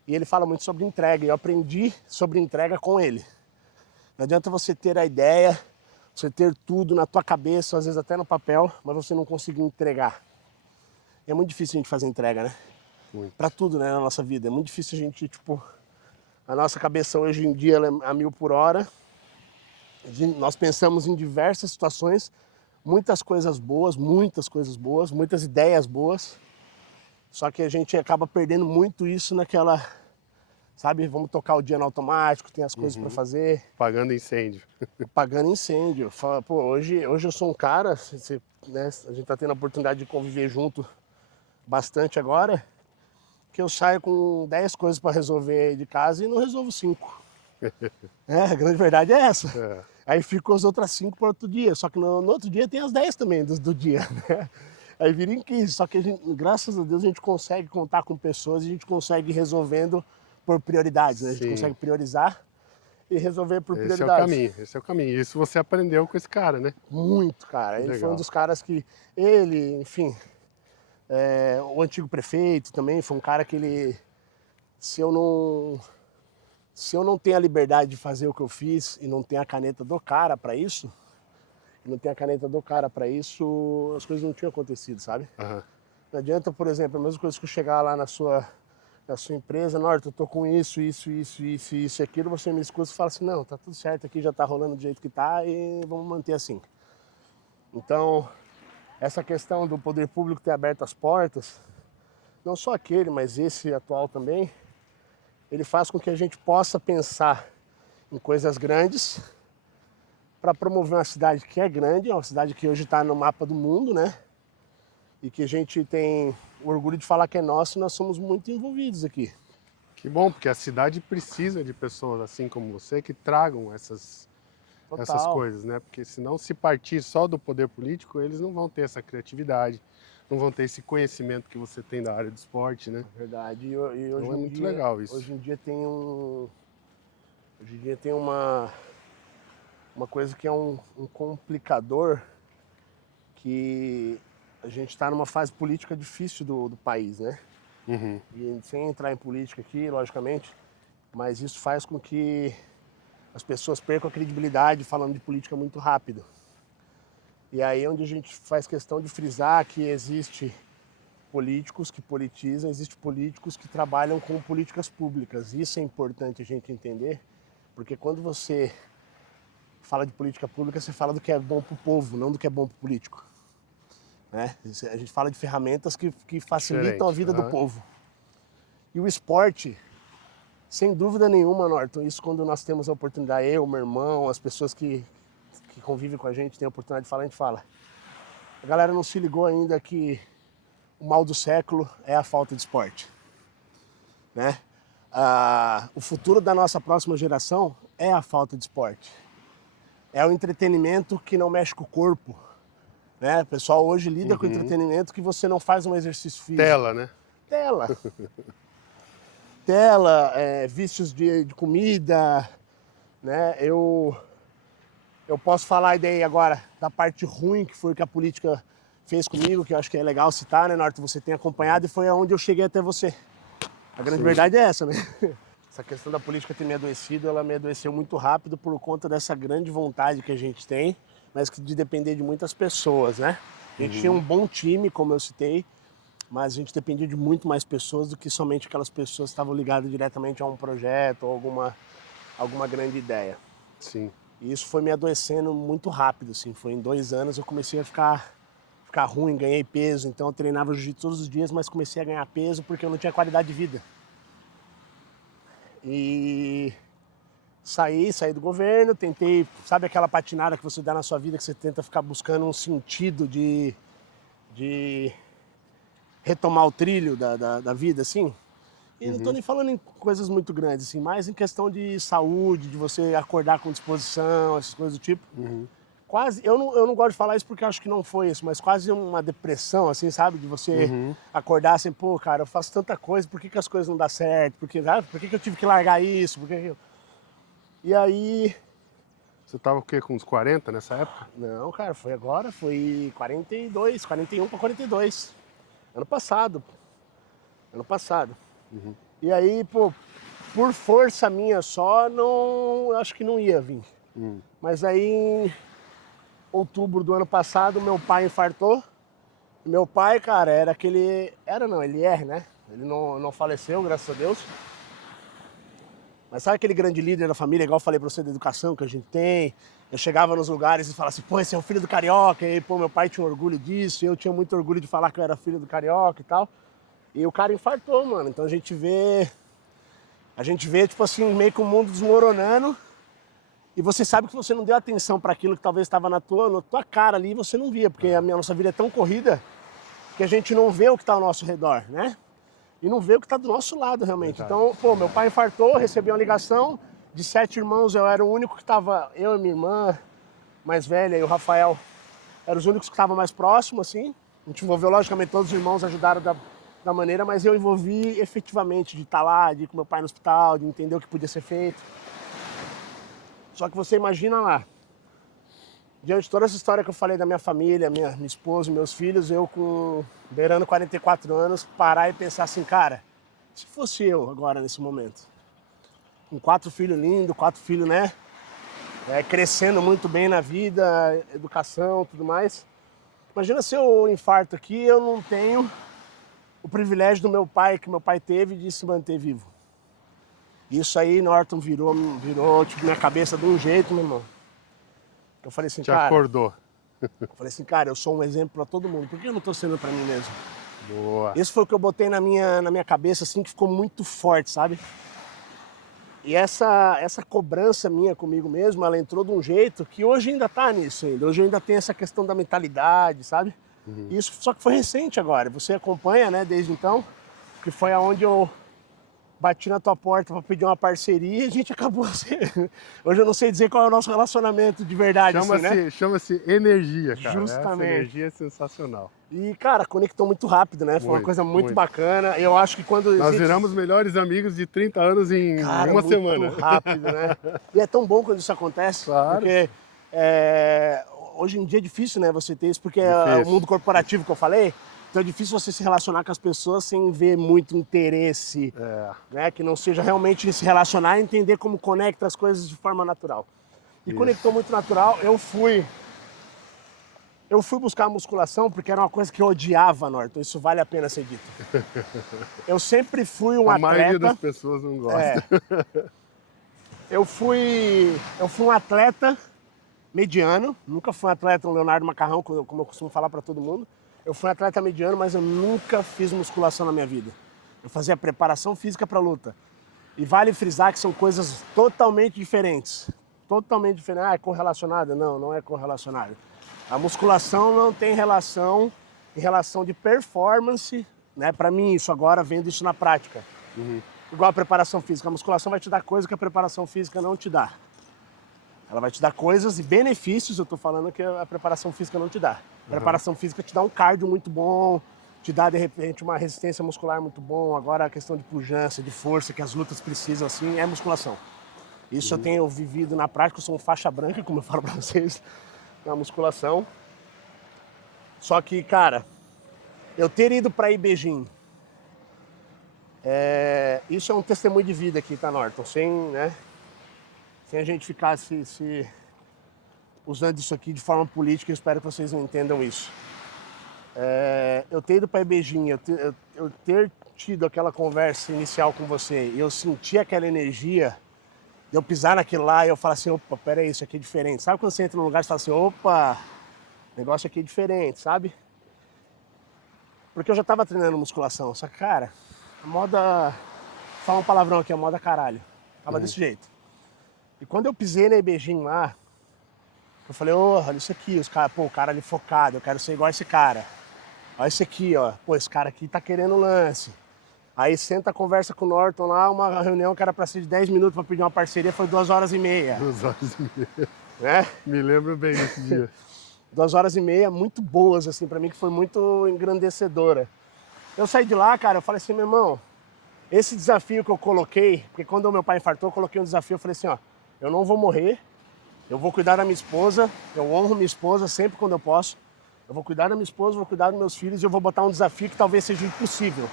E ele fala muito sobre entrega, e eu aprendi sobre entrega com ele. Não adianta você ter a ideia, você ter tudo na tua cabeça, às vezes até no papel, mas você não conseguir entregar. É muito difícil a gente fazer entrega, né? Muito. Pra tudo, né, na nossa vida. É muito difícil a gente, a nossa cabeça hoje em dia ela é a 1000 por hora. Nós pensamos em diversas situações, muitas coisas boas, muitas ideias boas. Só que a gente acaba perdendo muito isso naquela, sabe, vamos tocar o dia no automático, tem as coisas pra fazer. Apagando incêndio. Apagando incêndio. Pô, hoje eu sou um cara, né, a gente tá tendo a oportunidade de conviver junto bastante agora, que eu saio com 10 coisas para resolver de casa e não resolvo 5. A grande verdade é essa. Aí ficam as outras 5 para outro dia, só que no outro dia tem as 10 também do dia, né? Aí vira em 15, só que graças a Deus a gente consegue contar com pessoas e a gente consegue ir resolvendo por prioridades, né? A gente consegue priorizar e resolver por prioridades. Esse é o caminho. Isso você aprendeu com esse cara, né? Muito, cara. Ele foi um dos caras que, enfim... o antigo prefeito também foi um cara que ele, se eu não tenho a liberdade de fazer o que eu fiz e não tenho a caneta do cara para isso, as coisas não tinham acontecido, sabe? Não adianta, por exemplo, a mesma coisa que eu chegar lá na sua empresa, Norton, eu tô com isso e aquilo, você me escuta e fala assim, não, tá tudo certo aqui, já tá rolando do jeito que tá e vamos manter assim. Então, essa questão do poder público ter aberto as portas, não só aquele, mas esse atual também, ele faz com que a gente possa pensar em coisas grandes para promover uma cidade que é grande, uma cidade que hoje está no mapa do mundo, né? E que a gente tem o orgulho de falar que é nosso e nós somos muito envolvidos aqui. Que bom, porque a cidade precisa de pessoas assim como você que tragam essas coisas, né? Porque senão, se partir só do poder político, eles não vão ter essa criatividade, não vão ter esse conhecimento que você tem da área do esporte, né? Verdade. E hoje então é muito legal isso. Hoje em dia tem uma coisa que é um complicador, que a gente está numa fase política difícil do país, né? E sem entrar em política aqui, logicamente, mas isso faz com que as pessoas percam a credibilidade falando de política muito rápido. E aí é onde a gente faz questão de frisar que existe políticos que politizam, existe políticos que trabalham com políticas públicas. Isso é importante a gente entender, porque quando você fala de política pública, você fala do que é bom para o povo, não do que é bom para o político. Né? A gente fala de ferramentas que facilitam a vida do povo. E o esporte... Sem dúvida nenhuma, Norton, isso quando nós temos a oportunidade, eu, meu irmão, as pessoas que convivem com a gente, têm a oportunidade de falar, a gente fala. A galera não se ligou ainda que o mal do século é a falta de esporte. Né? O futuro da nossa próxima geração é a falta de esporte. É o entretenimento que não mexe com o corpo. né? O pessoal hoje lida com entretenimento que você não faz um exercício físico. Tela, né? Tela. Tela, vícios de comida, né? Eu posso falar daí agora da parte ruim que foi que a política fez comigo, que eu acho que é legal citar, né, Norton? Você tem acompanhado e foi aonde eu cheguei até você. A grande verdade é essa, né? Essa questão da política ter me adoecido, ela me adoeceu muito rápido por conta dessa grande vontade que a gente tem, mas que de depender de muitas pessoas, né? A gente tinha um bom time, como eu citei, mas a gente dependia de muito mais pessoas do que somente aquelas pessoas que estavam ligadas diretamente a um projeto ou alguma grande ideia. Sim. E isso foi me adoecendo muito rápido, assim. Foi em 2 anos eu comecei a ficar ruim, ganhei peso. Então eu treinava jiu-jitsu todos os dias, mas comecei a ganhar peso porque eu não tinha qualidade de vida. E saí do governo, tentei, sabe aquela patinada que você dá na sua vida, que você tenta ficar buscando um sentido de retomar o trilho da vida, assim? E não tô nem falando em coisas muito grandes, assim, mas em questão de saúde, de você acordar com disposição, essas coisas do tipo. Quase, eu não gosto de falar isso porque eu acho que não foi isso, mas quase uma depressão, assim, sabe? De você acordar assim, pô, cara, eu faço tanta coisa, por que as coisas não dão certo? Por que eu tive que largar isso? E aí... Você tava o quê, com uns 40 nessa época? Não, cara, foi 42, 41 para 42. Ano passado. E aí, pô, por força minha só, acho que não ia vir. Mas aí, em outubro do ano passado, meu pai infartou. Meu pai, cara, ele é, né? Ele não faleceu, graças a Deus. Mas sabe aquele grande líder da família, igual eu falei pra você da educação que a gente tem? Eu chegava nos lugares e falava assim, pô, esse é o filho do Carioca. E, pô, meu pai tinha orgulho disso, e eu tinha muito orgulho de falar que eu era filho do Carioca e tal. E o cara infartou, mano. Então a gente vê, tipo assim, meio que o mundo desmoronando. E você sabe que você não deu atenção para aquilo que talvez estava na tua cara ali e você não via. Porque a nossa vida é tão corrida que a gente não vê o que está ao nosso redor, né? E não vê o que está do nosso lado, realmente. Então, pô, meu pai infartou, recebi uma ligação. De 7 irmãos, eu era o único que estava... Eu e minha irmã mais velha e o Rafael eram os únicos que estavam mais próximos, assim. A gente envolveu, logicamente, todos os irmãos ajudaram da maneira, mas eu envolvi efetivamente de estar lá, de ir com meu pai no hospital, de entender o que podia ser feito. Só que você imagina lá, diante de toda essa história que eu falei da minha família, minha esposa, meus filhos, eu beirando 44 anos, parar e pensar assim, cara, se fosse eu agora nesse momento, com 4 filhos lindos, 4 filhos, né, crescendo muito bem na vida, educação, tudo mais. Imagina se eu infarto aqui, eu não tenho o privilégio do meu pai, que meu pai teve, de se manter vivo. Isso aí, Norton, virou tipo, minha cabeça de um jeito, meu irmão. Eu falei assim, cara... acordou. Eu falei assim, cara, eu sou um exemplo pra todo mundo. Por que eu não tô sendo pra mim mesmo? Boa. Isso foi o que eu botei na minha cabeça, assim, que ficou muito forte, sabe? E essa cobrança minha comigo mesmo, ela entrou de um jeito que hoje ainda tá nisso ainda. Hoje ainda tem essa questão da mentalidade, sabe? Isso só que foi recente agora. Você acompanha, né, desde então, que foi aonde eu bati na tua porta para pedir uma parceria e a gente acabou assim. Hoje eu não sei dizer qual é o nosso relacionamento de verdade, assim, né? Chama-se energia, cara. Justamente. Essa energia é sensacional. E, cara, conectou muito rápido, né? Foi uma coisa muito bacana. Eu acho que quando... Nós viramos melhores amigos de 30 anos em uma semana. Muito rápido, né? E é tão bom quando isso acontece, claro. Porque hoje em dia é difícil, né, você ter isso, porque é o mundo corporativo que eu falei. Então é difícil você se relacionar com as pessoas sem ver muito interesse, né? Que não seja realmente se relacionar e entender como conecta as coisas de forma natural. E conectou muito natural. Eu fui buscar a musculação porque era uma coisa que eu odiava, Norton. Isso vale a pena ser dito. Eu sempre fui um atleta... A maioria das pessoas não gosta. Eu fui um atleta mediano. Nunca fui um atleta, um Leonardo Macarrão, como eu costumo falar para todo mundo. Eu fui um atleta mediano, mas eu nunca fiz musculação na minha vida. Eu fazia preparação física para luta. E vale frisar que são coisas totalmente diferentes. Totalmente diferentes. Ah, é correlacionada? Não, não é correlacionada. A musculação não tem relação de performance, né? Para mim, isso agora, vendo isso na prática. Igual a preparação física. A musculação vai te dar coisas que a preparação física não te dá. Ela vai te dar coisas e benefícios, eu tô falando, que a preparação física não te dá. Preparação física te dá um cardio muito bom, te dá, de repente, uma resistência muscular muito bom. Agora, a questão de pujança, de força, que as lutas precisam, assim, é musculação. Isso eu tenho vivido na prática, eu sou um faixa branca, como eu falo pra vocês, na musculação. Só que, cara, eu ter ido pra Ibejim, isso é um testemunho de vida aqui, tá, Norton? Sem a gente ficar se usando isso aqui de forma política, eu espero que vocês não entendam isso. Eu ter ido para Ibejim, eu ter tido aquela conversa inicial com você e eu sentir aquela energia, eu pisar naquilo lá e eu falar assim, opa, peraí, isso aqui é diferente. Sabe quando você entra num lugar e fala assim, opa, o negócio aqui é diferente, sabe? Porque eu já tava treinando musculação, só que, cara, a moda, fala um palavrão aqui, a moda caralho. Tava desse jeito. E quando eu pisei na Ibejim lá, eu falei, olha isso aqui, os cara, pô, o cara ali focado, eu quero ser igual esse cara. Olha esse aqui, ó, pô, esse cara aqui tá querendo lance. Aí senta, conversa com o Norton lá, uma reunião que era pra ser de 10 minutos pra pedir uma parceria, foi 2h30. 2h30. Né? Me lembro bem desse dia. 2h30 muito boas, assim, pra mim, que foi muito engrandecedora. Eu saí de lá, cara, eu falei assim, meu irmão, esse desafio que eu coloquei, porque quando o meu pai infartou, eu coloquei um desafio, eu falei assim, ó, eu não vou morrer, eu vou cuidar da minha esposa, eu honro minha esposa sempre quando eu posso, eu vou cuidar da minha esposa, vou cuidar dos meus filhos e eu vou botar um desafio que talvez seja impossível.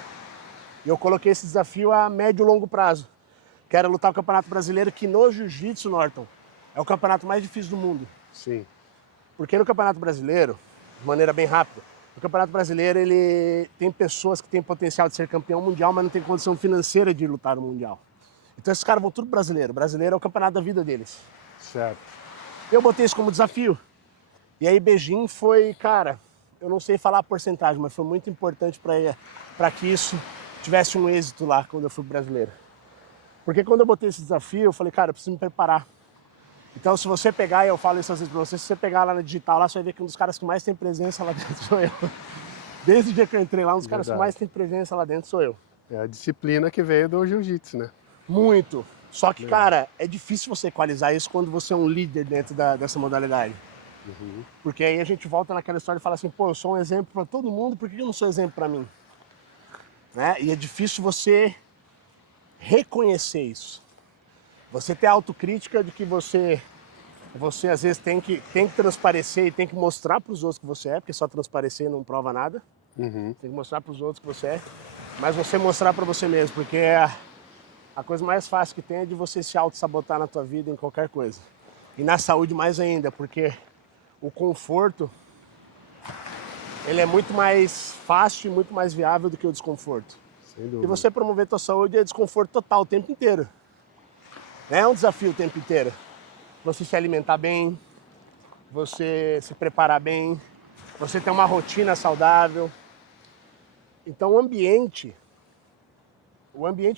E eu coloquei esse desafio a médio e longo prazo, que era lutar o Campeonato Brasileiro, que no Jiu-Jitsu, Norton, é o campeonato mais difícil do mundo. Sim. Porque no Campeonato Brasileiro, de maneira bem rápida, o Campeonato Brasileiro ele tem pessoas que têm potencial de ser campeão mundial, mas não tem condição financeira de lutar no Mundial. Então esses caras vão tudo brasileiro. Brasileiro é o campeonato da vida deles. Certo. Eu botei isso como desafio. E aí Ibejim foi, cara, eu não sei falar a porcentagem, mas foi muito importante para que isso tivesse um êxito lá quando eu fui pro Brasileiro. Porque quando eu botei esse desafio, eu falei, cara, eu preciso me preparar. Então se você pegar, e eu falo isso às vezes pra você, se você pegar lá na digital, lá você vai ver que um dos caras que mais tem presença lá dentro sou eu. Desde o dia que eu entrei lá, um dos caras que mais tem presença lá dentro sou eu. É a disciplina que veio do jiu-jitsu, né? Muito. Só que, cara, é difícil você equalizar isso quando você é um líder dentro dessa modalidade. Porque aí a gente volta naquela história e fala assim, pô, eu sou um exemplo para todo mundo, por que eu não sou exemplo para mim? Né? E é difícil você reconhecer isso. Você ter autocrítica de que você às vezes tem que transparecer e tem que mostrar para os outros que você é, porque só transparecer não prova nada. Tem que mostrar para os outros que você é, mas você mostrar para você mesmo, porque a coisa mais fácil que tem é de você se auto-sabotar na tua vida em qualquer coisa. E na saúde mais ainda, porque o conforto, ele é muito mais fácil e muito mais viável do que o desconforto. Sem dúvida. E você promover tua saúde é desconforto total o tempo inteiro. É um desafio o tempo inteiro. Você se alimentar bem, você se preparar bem, você ter uma rotina saudável. Então o ambiente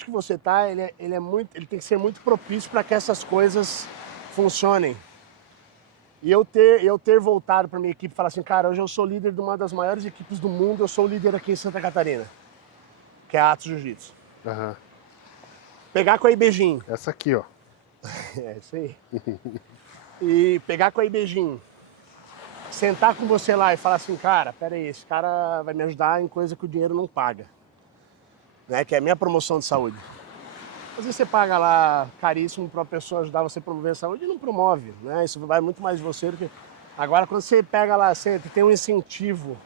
que você está, ele tem que ser muito propício para que essas coisas funcionem. E eu ter voltado para minha equipe e falar assim, cara, hoje eu sou líder de uma das maiores equipes do mundo, eu sou o líder aqui em Santa Catarina, que é a Atos Jiu-Jitsu. Pegar com a Ibejim. Essa aqui, ó. É isso aí. E pegar com a Ibejim, sentar com você lá e falar assim, cara, peraí, esse cara vai me ajudar em coisa que o dinheiro não paga. Né? Que é a minha promoção de saúde. Às vezes você paga lá caríssimo para a pessoa ajudar você a promover a saúde e não promove, né? Isso vai muito mais de você do que... Agora, quando você pega lá, você tem um incentivo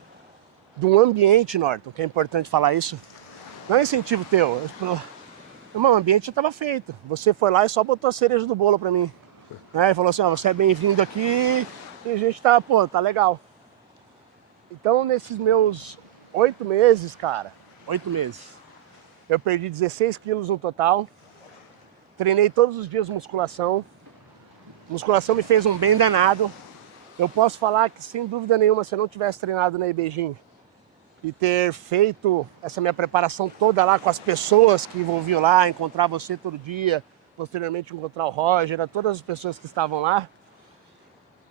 de um ambiente, Norton, que é importante falar isso, não é um incentivo teu. Irmão, o ambiente já estava feito. Você foi lá e só botou a cereja do bolo para mim. Né? E falou assim, ó, você é bem-vindo aqui e a gente tá, pô, tá legal. Então, nesses meus 8 meses, cara, 8 meses, eu perdi 16 quilos no total, treinei todos os dias musculação, musculação me fez um bem danado. Eu posso falar que, sem dúvida nenhuma, se eu não tivesse treinado na Ibejim e ter feito essa minha preparação toda lá com as pessoas que envolviam lá, encontrar você todo dia, posteriormente encontrar o Roger, todas as pessoas que estavam lá,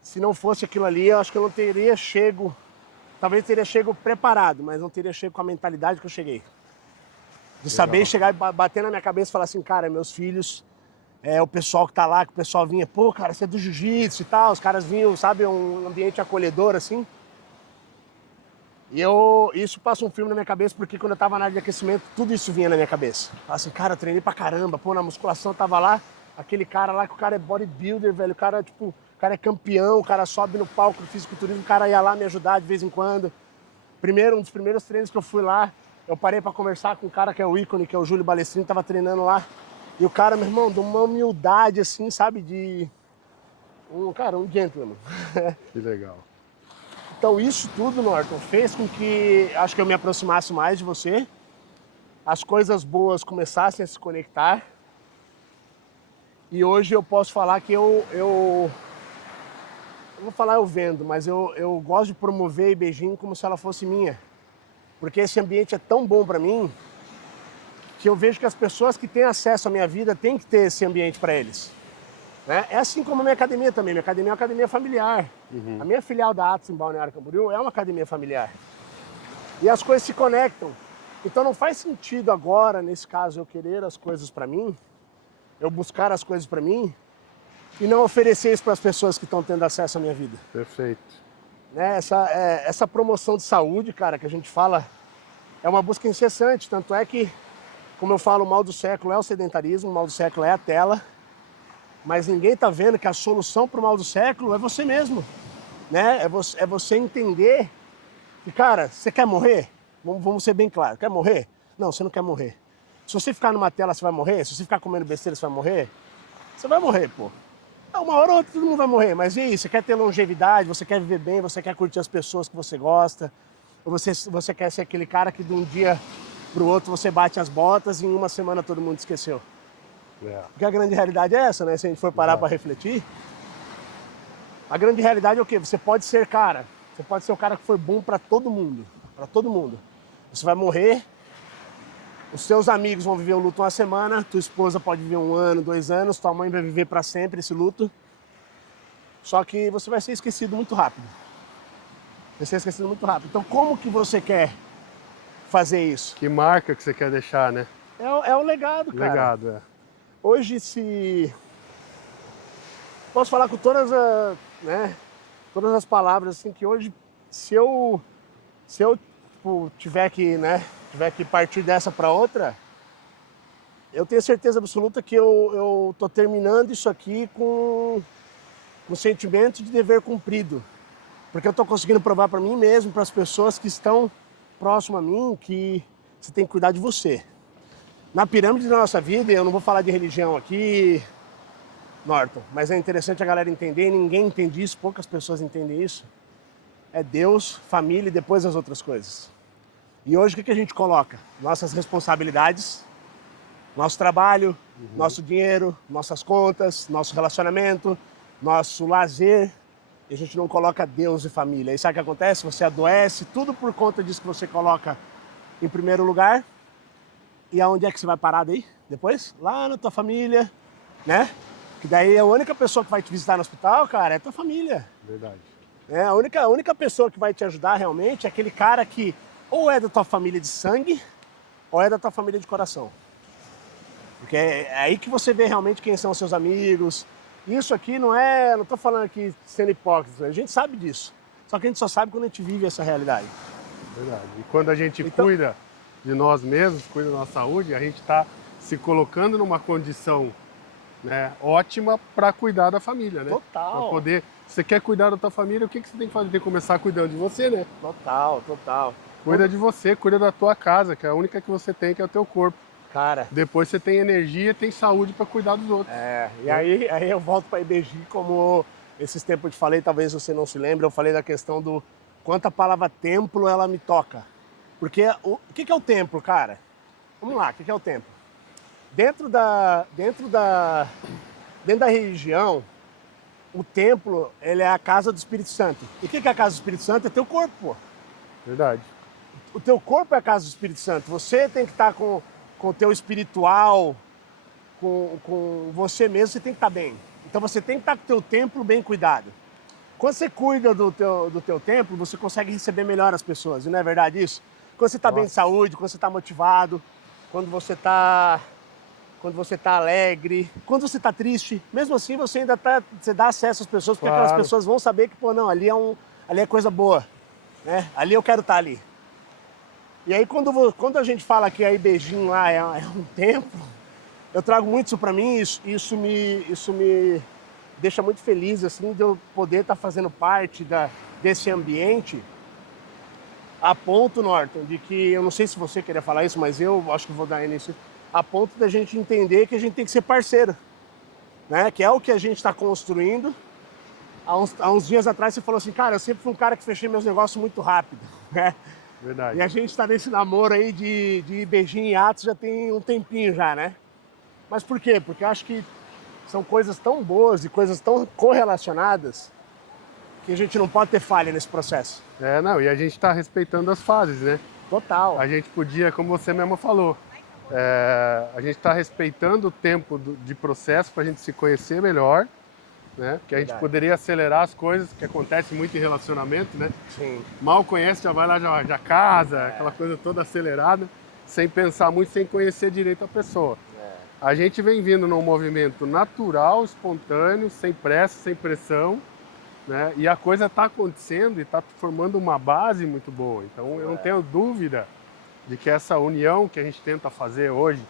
se não fosse aquilo ali, eu acho que eu não teria chego, talvez teria chego preparado, mas não teria chego com a mentalidade que eu cheguei. De saber chegar e bater na minha cabeça e falar assim, cara, meus filhos, o pessoal que tá lá, que o pessoal vinha, pô, cara, você é do jiu-jitsu e tal, os caras vinham, sabe, um ambiente acolhedor assim. E isso passa um filme na minha cabeça, porque quando eu tava na área de aquecimento, tudo isso vinha na minha cabeça. Assim, cara, eu treinei pra caramba, pô, na musculação eu tava lá, aquele cara lá, que o cara é bodybuilder, velho, o cara, tipo, o cara é campeão, o cara sobe no palco do fisiculturismo, o cara ia lá me ajudar de vez em quando. Um dos primeiros treinos que eu fui lá, eu parei pra conversar com um cara que é o ícone, que é o Júlio Balestrini, tava treinando lá. E o cara, meu irmão, de uma humildade, assim, sabe, um gentleman. Que legal. Então isso tudo, Norton, fez com que, acho que eu me aproximasse mais de você, as coisas boas começassem a se conectar. E hoje eu posso falar que eu vou falar eu vendo, mas eu gosto de promover a Ibejim como se ela fosse minha. Porque esse ambiente é tão bom para mim, que eu vejo que as pessoas que têm acesso à minha vida têm que ter esse ambiente para eles. Né? É assim como a minha academia também. Minha academia é uma academia familiar. A minha filial da Atos em Balneário Camboriú é uma academia familiar. E as coisas se conectam. Então não faz sentido agora, nesse caso, eu querer as coisas para mim, eu buscar as coisas para mim e não oferecer isso para as pessoas que estão tendo acesso à minha vida. Perfeito. Né? Essa promoção de saúde, cara, que a gente fala, é uma busca incessante. Tanto é que, como eu falo, o mal do século é o sedentarismo, o mal do século é a tela. Mas ninguém está vendo que a solução para o mal do século é você mesmo, né? É você entender que, cara, você quer morrer? Vamos ser bem claros, quer morrer? Não, você não quer morrer. Se você ficar numa tela, você vai morrer? Se você ficar comendo besteira, você vai morrer? Você vai morrer, pô. Uma hora ou outra todo mundo vai morrer, mas e aí? Você quer ter longevidade, você quer viver bem, você quer curtir as pessoas que você gosta, ou você quer ser aquele cara que de um dia pro outro você bate as botas e em uma semana todo mundo esqueceu. Porque a grande realidade é essa, né? Se a gente for parar para refletir, a grande realidade é o quê? Você pode ser cara, você pode ser o cara que foi bom para todo mundo, para todo mundo. Você vai morrer, os seus amigos vão viver o luto uma semana, tua esposa pode viver 1 ano, 2 anos, tua mãe vai viver para sempre esse luto. Só que você vai ser esquecido muito rápido. Vai ser esquecido muito rápido. Então como que você quer fazer isso? Que marca que você quer deixar, né? É o legado, cara. Legado, é. Hoje, se posso falar com todas as palavras, assim, que hoje, se eu tipo, tiver que partir dessa para outra, eu tenho certeza absoluta que eu tô terminando isso aqui com um sentimento de dever cumprido. Porque eu tô conseguindo provar para mim mesmo, para as pessoas que estão próximo a mim, que você tem que cuidar de você. Na pirâmide da nossa vida, eu não vou falar de religião aqui, Norton, mas é interessante a galera entender, ninguém entende isso, poucas pessoas entendem isso. É Deus, família e depois as outras coisas. E hoje o que a gente coloca? Nossas responsabilidades, nosso trabalho, nosso dinheiro, nossas contas, nosso relacionamento, nosso lazer. E a gente não coloca Deus e família. E sabe o que acontece? Você adoece, tudo por conta disso que você coloca em primeiro lugar. E aonde é que você vai parar daí? Depois? Lá na tua família, né? Que daí a única pessoa que vai te visitar no hospital, cara, é tua família. Verdade. A única pessoa que vai te ajudar realmente é aquele cara que ou é da tua família de sangue ou é da tua família de coração. Porque é aí que você vê realmente quem são os seus amigos. Isso aqui não tô falando aqui sendo hipócrita, a gente sabe disso. Só que a gente só sabe quando a gente vive essa realidade. Verdade. E quando a gente cuida de nós mesmos, cuida da nossa saúde, a gente está se colocando numa condição, né, ótima para cuidar da família, né? Total. Para poder, você quer cuidar da tua família, o que você tem que fazer? Tem que começar cuidando de você, né? Total. Cuida de você, cuida da tua casa, que é a única que você tem, que é o teu corpo. Cara. Depois você tem energia, tem saúde para cuidar dos outros. E aí eu volto para Ibejim, como esses tempos eu te falei, talvez você não se lembre, eu falei da questão do quanto a palavra templo ela me toca. Porque o que é o templo, cara? Vamos lá, o que é o templo? Dentro da religião, o templo ele é a casa do Espírito Santo. E o que é a casa do Espírito Santo? É teu corpo, pô. Verdade. O teu corpo é a casa do Espírito Santo. Você tem que estar com o teu espiritual, com você mesmo, você tem que estar bem. Então você tem que estar com o teu templo bem cuidado. Quando você cuida do teu templo, você consegue receber melhor as pessoas. E não é verdade isso? Quando você está bem de saúde, quando você está motivado, quando você está alegre, quando você está triste, mesmo assim você ainda você dá acesso às pessoas, porque aquelas pessoas vão saber que, pô, não, ali é coisa boa. né? Ali eu quero estar ali. E aí quando a gente fala que aí beijinho lá é um templo, eu trago muito isso para mim, isso me deixa muito feliz, assim, de eu poder estar fazendo parte desse ambiente, a ponto, Norton, de que, eu não sei se você queria falar isso, mas eu acho que vou dar início, a ponto da gente entender que a gente tem que ser parceiro, né? Que é o que a gente está construindo. Há uns dias atrás você falou assim, cara, eu sempre fui um cara que fechei meus negócios muito rápido, né? Verdade. E a gente está nesse namoro aí de beijinho e atos já tem um tempinho já, né? Mas por quê? Porque eu acho que são coisas tão boas e coisas tão correlacionadas que a gente não pode ter falha nesse processo. Não, e a gente está respeitando as fases, né? Total. A gente podia, como você mesmo falou, a gente está respeitando o tempo de processo para a gente se conhecer melhor, né? Que a gente poderia acelerar as coisas, que acontece muito em relacionamento, né? Sim. Mal conhece, já vai lá, já casa, aquela coisa toda acelerada, sem pensar muito, sem conhecer direito a pessoa. A gente vem vindo num movimento natural, espontâneo, sem pressa, sem pressão, né? E a coisa está acontecendo e está formando uma base muito boa. Então eu não tenho dúvida de que essa união que a gente tenta fazer hoje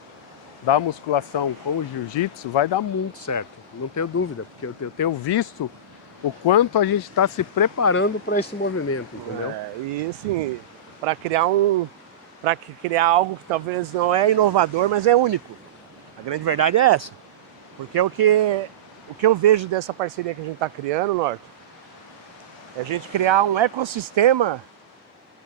da musculação com o jiu-jitsu vai dar muito certo. Não tenho dúvida, porque eu tenho visto o quanto a gente está se preparando para esse movimento, entendeu? E assim, para criar algo que talvez não é inovador, mas é único. A grande verdade é essa. Porque o que eu vejo dessa parceria que a gente está criando, Norte, é a gente criar um ecossistema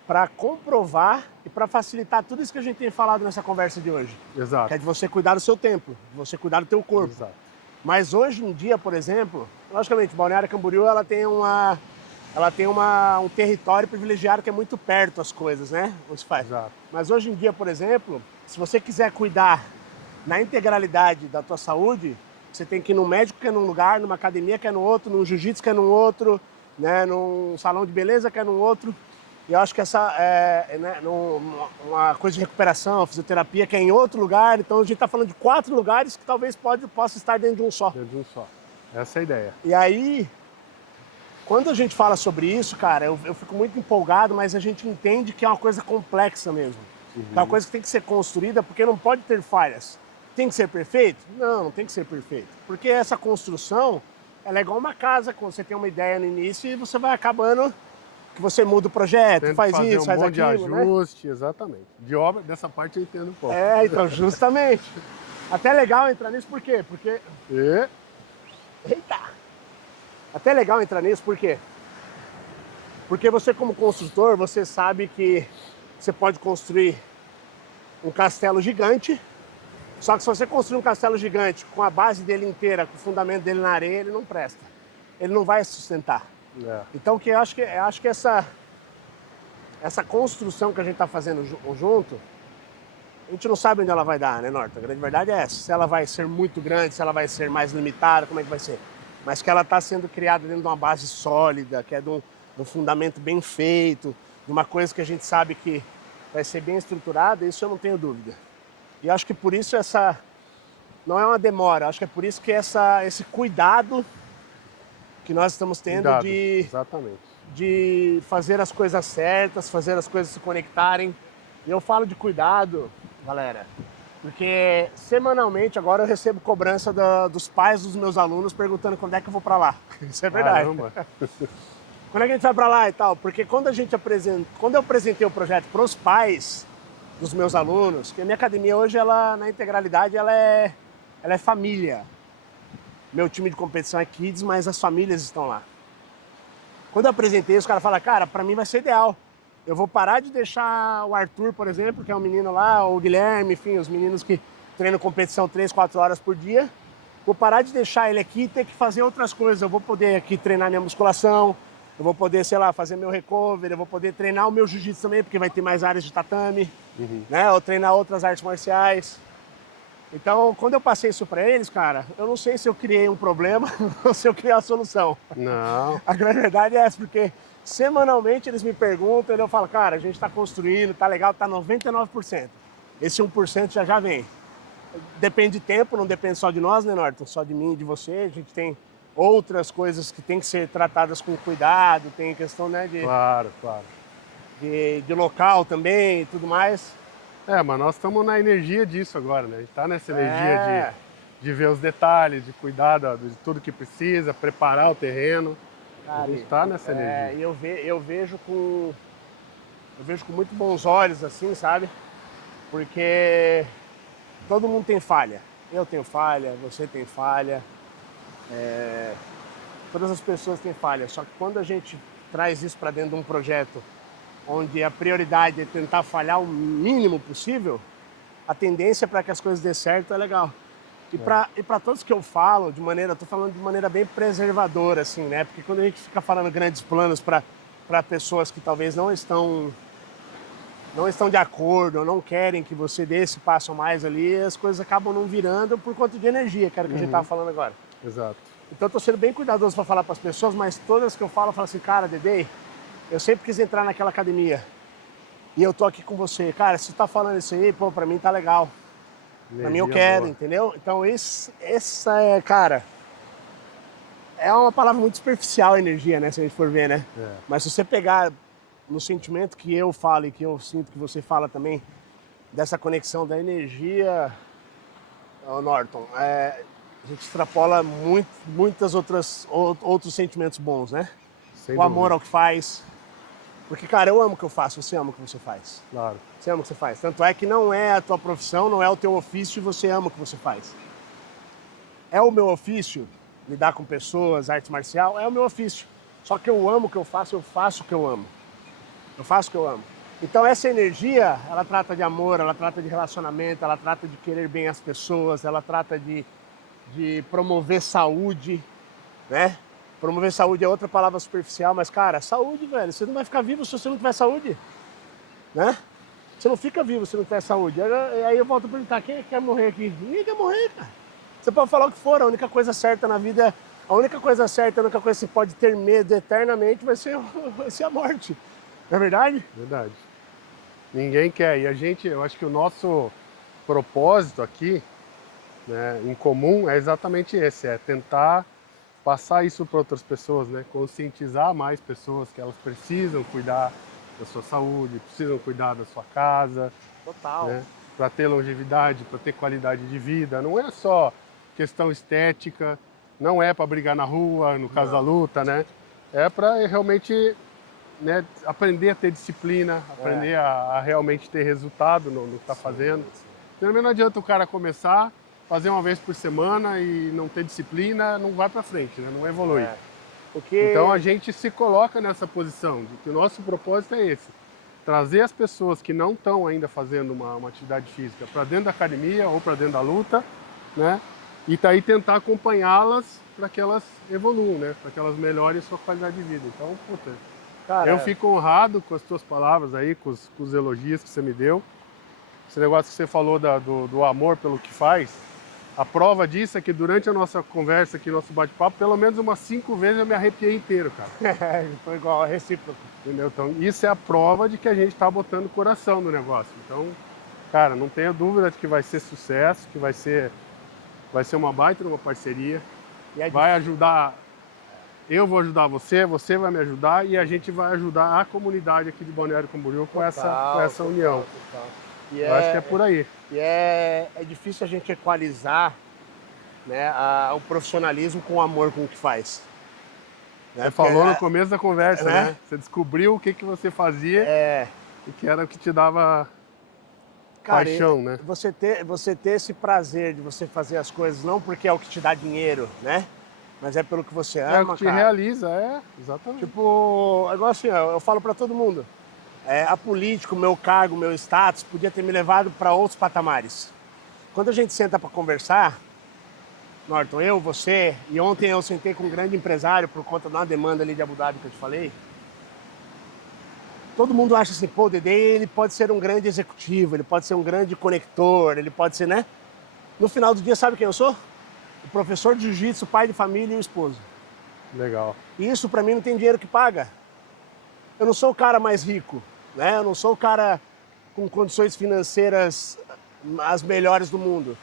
para comprovar e para facilitar tudo isso que a gente tem falado nessa conversa de hoje. Exato. Que é de você cuidar do seu tempo, de você cuidar do teu corpo. Exato. Mas hoje em dia, por exemplo, logicamente, Balneário Camboriú, ela tem um território privilegiado que é muito perto as coisas, né? Onde se faz. Exato. Mas hoje em dia, por exemplo, se você quiser cuidar na integralidade da tua saúde, você tem que ir num médico que é num lugar, numa academia que é no outro, num jiu-jitsu que é num outro, né? Num salão de beleza que é num outro. E eu acho que essa uma coisa de recuperação, fisioterapia, que é em outro lugar. Então a gente está falando de 4 lugares que talvez possa estar dentro de um só. Dentro de um só. Essa é a ideia. E aí, quando a gente fala sobre isso, cara, eu fico muito empolgado, mas a gente entende que é uma coisa complexa mesmo. É uma coisa que tem que ser construída porque não pode ter falhas. Tem que ser perfeito? Não, não tem que ser perfeito. Porque essa construção, ela é igual uma casa, quando você tem uma ideia no início e você vai acabando... que você muda o projeto, Tento faz fazer isso, faz aquilo, de ajuste, né? Exatamente. De obra, dessa parte eu entendo um pouco. Então, justamente. Até legal entrar nisso, por quê? Porque... Eita! Até legal entrar nisso, por quê? Porque você, como construtor, você sabe que você pode construir um castelo gigante, só que se você construir um castelo gigante com a base dele inteira, com o fundamento dele na areia, ele não presta. Ele não vai sustentar. Então, que eu acho que essa construção que a gente está fazendo junto, a gente não sabe onde ela vai dar, né, Norton? A grande verdade é essa. Se ela vai ser muito grande, se ela vai ser mais limitada, como é que vai ser? Mas que ela está sendo criada dentro de uma base sólida, que é de um fundamento bem feito, de uma coisa que a gente sabe que vai ser bem estruturada, isso eu não tenho dúvida. E acho que por isso não é uma demora, acho que é por isso que esse cuidado que nós estamos tendo de fazer as coisas certas, fazer as coisas se conectarem. E eu falo de cuidado, galera, porque semanalmente agora eu recebo cobrança dos pais dos meus alunos perguntando quando é que eu vou para lá. Isso é verdade. Caramba. Quando é que a gente vai para lá e tal? Porque quando eu apresentei o projeto para os pais dos meus alunos, que a minha academia hoje, ela na integralidade, ela é família. Meu time de competição é Kids, mas as famílias estão lá. Quando eu apresentei, os caras falaram, cara, pra mim vai ser ideal. Eu vou parar de deixar o Arthur, por exemplo, que é um menino lá, o Guilherme, enfim, os meninos que treinam competição 3, 4 horas por dia. Vou parar de deixar ele aqui e ter que fazer outras coisas. Eu vou poder aqui treinar minha musculação, eu vou poder, sei lá, fazer meu recovery, eu vou poder treinar o meu jiu-jitsu também, porque vai ter mais áreas de tatame, né? Ou treinar outras artes marciais. Então, quando eu passei isso pra eles, cara, eu não sei se eu criei um problema ou se eu criei a solução. Não. A grande verdade é essa, porque semanalmente eles me perguntam e eu falo, cara, a gente tá construindo, tá legal, tá 99%. Esse 1% já vem. Depende de tempo, não depende só de nós, né, Norton? Só de mim e de você. A gente tem outras coisas que tem que ser tratadas com cuidado, tem questão, né, de... Claro, claro. de local também e tudo mais. Mas nós estamos na energia disso agora, né? A gente tá nessa energia É, de ver os detalhes, de cuidar de tudo que precisa, preparar o terreno. A cara, gente tá nessa energia. e eu vejo com muito bons olhos, assim, sabe? Porque todo mundo tem falha. Eu tenho falha, você tem falha, todas as pessoas têm falha. Só que quando a gente traz isso para dentro de um projeto onde a prioridade é tentar falhar o mínimo possível, a tendência para que as coisas dê certo é legal. E para todos que eu falo, tô falando de maneira bem preservadora, assim, né? Porque quando a gente fica falando grandes planos para pessoas que talvez não estão de acordo ou não querem que você dê esse passo a mais ali, as coisas acabam não virando por conta de energia, que era o que a gente estava falando agora. Exato. Então eu tô sendo bem cuidadoso para falar para as pessoas, mas todas que eu falo assim, cara, Dedê, eu sempre quis entrar naquela academia. E eu tô aqui com você. Cara, se você tá falando isso aí, pô, pra mim tá legal. Pra mim eu quero, boa. entendeu? Então essa é, cara, é uma palavra muito superficial, energia, né? Se a gente for ver, né? Mas se você pegar no sentimento que eu falo e que eu sinto que você fala também, dessa conexão da energia, ô Norton, a gente extrapola muitas outros sentimentos bons, né? Sem O amor dúvida. ao que faz. Porque, cara, eu amo o que eu faço, você ama o que você faz. Claro. Você ama o que você faz. Tanto é que não é a tua profissão, não é o teu ofício e você ama o que você faz. É o meu ofício, lidar com pessoas, arte marcial, é o meu ofício. Só que eu amo o que eu faço o que eu amo. Eu faço o que eu amo. Então essa energia, ela trata de amor, ela trata de relacionamento, ela trata de querer bem as pessoas, ela trata de promover saúde, né? Promover saúde é outra palavra superficial, mas, cara, saúde, velho. Você não vai ficar vivo se você não tiver saúde, né? Você não fica vivo se não tiver saúde. Aí eu volto a perguntar, quem quer morrer aqui? Ninguém quer morrer, cara. Você pode falar o que for, a única coisa certa na vida, a única coisa certa, a única coisa que você pode ter medo eternamente vai ser a morte. Não é verdade? Verdade. Ninguém quer. E eu acho que o nosso propósito aqui, né, em comum, é exatamente esse, é tentar passar isso para outras pessoas, né? Conscientizar mais pessoas que elas precisam cuidar da sua saúde, precisam cuidar da sua casa, Total. né? Para ter longevidade, para ter qualidade de vida. Não é só questão estética, não é para brigar na rua, no caso da luta, né? É para realmente, né, aprender a ter disciplina, aprender a realmente ter resultado no que está fazendo. Também não adianta o cara começar, fazer uma vez por semana e não ter disciplina, não vai para frente, né? Não evolui. Porque Então a gente se coloca nessa posição de que o nosso propósito é esse: trazer as pessoas que não estão ainda fazendo uma atividade física para dentro da academia ou para dentro da luta, né? E daí tentar acompanhá-las para que elas evoluam, né? Para que elas melhorem a sua qualidade de vida. Então, puta, cara, eu fico honrado com as tuas palavras aí, com os elogios que você me deu. Esse negócio que você falou do amor pelo que faz. A prova disso é que durante a nossa conversa aqui, nosso bate-papo, pelo menos umas 5 vezes eu me arrepiei inteiro, cara. foi igual, é recíproco. Entendeu? Então, isso é a prova de que a gente está botando coração no negócio. Então, cara, não tenho dúvida de que vai ser sucesso, que vai ser uma baita uma parceria. Vai ajudar, eu vou ajudar você, você vai me ajudar e a gente vai ajudar a comunidade aqui de Balneário Camboriú com essa união. Total. Eu acho que é por aí. E é difícil a gente equalizar, né, o profissionalismo com o amor com o que faz. Né? Você falou no começo da conversa, né? né? Você descobriu o que você fazia e que era o que te dava paixão, né? Você ter esse prazer de você fazer as coisas, não porque é o que te dá dinheiro, né? Mas é pelo que você ama, É o que te cara. realiza, exatamente. Tipo, igual assim, eu falo pra todo mundo. A política, o meu cargo, o meu status, podia ter me levado para outros patamares. Quando a gente senta para conversar, Norton, eu, você, e ontem eu sentei com um grande empresário por conta de uma demanda ali de Abu Dhabi que eu te falei. Todo mundo acha assim, pô, o Dedê, ele pode ser um grande executivo, ele pode ser um grande conector, ele pode ser, né? No final do dia, sabe quem eu sou? O professor de jiu-jitsu, pai de família e o esposo. Legal. E isso pra mim não tem dinheiro que paga. Eu não sou o cara mais rico, né? Eu não sou o cara com condições financeiras as melhores do mundo.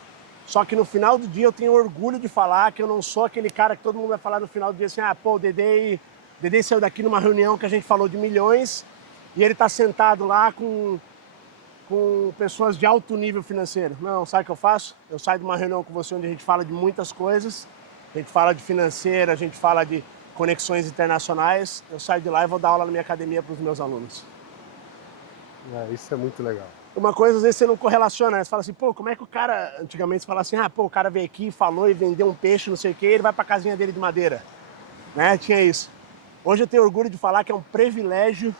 Só que no final do dia eu tenho orgulho de falar que eu não sou aquele cara que todo mundo vai falar no final do dia assim, pô, o Dedê saiu daqui numa reunião que a gente falou de milhões e ele está sentado lá com pessoas de alto nível financeiro. Não, sabe o que eu faço? Eu saio de uma reunião com você onde a gente fala de muitas coisas, a gente fala de financeira, a gente fala de conexões internacionais, eu saio de lá e vou dar aula na minha academia para os meus alunos. Isso é muito legal. Uma coisa, às vezes, você não correlaciona, né? Você fala assim, pô, como é que o cara... Antigamente você fala assim, pô, o cara veio aqui, falou e vendeu um peixe, não sei o quê, ele vai pra casinha dele de madeira. Né? Tinha isso. Hoje eu tenho orgulho de falar que é um privilégio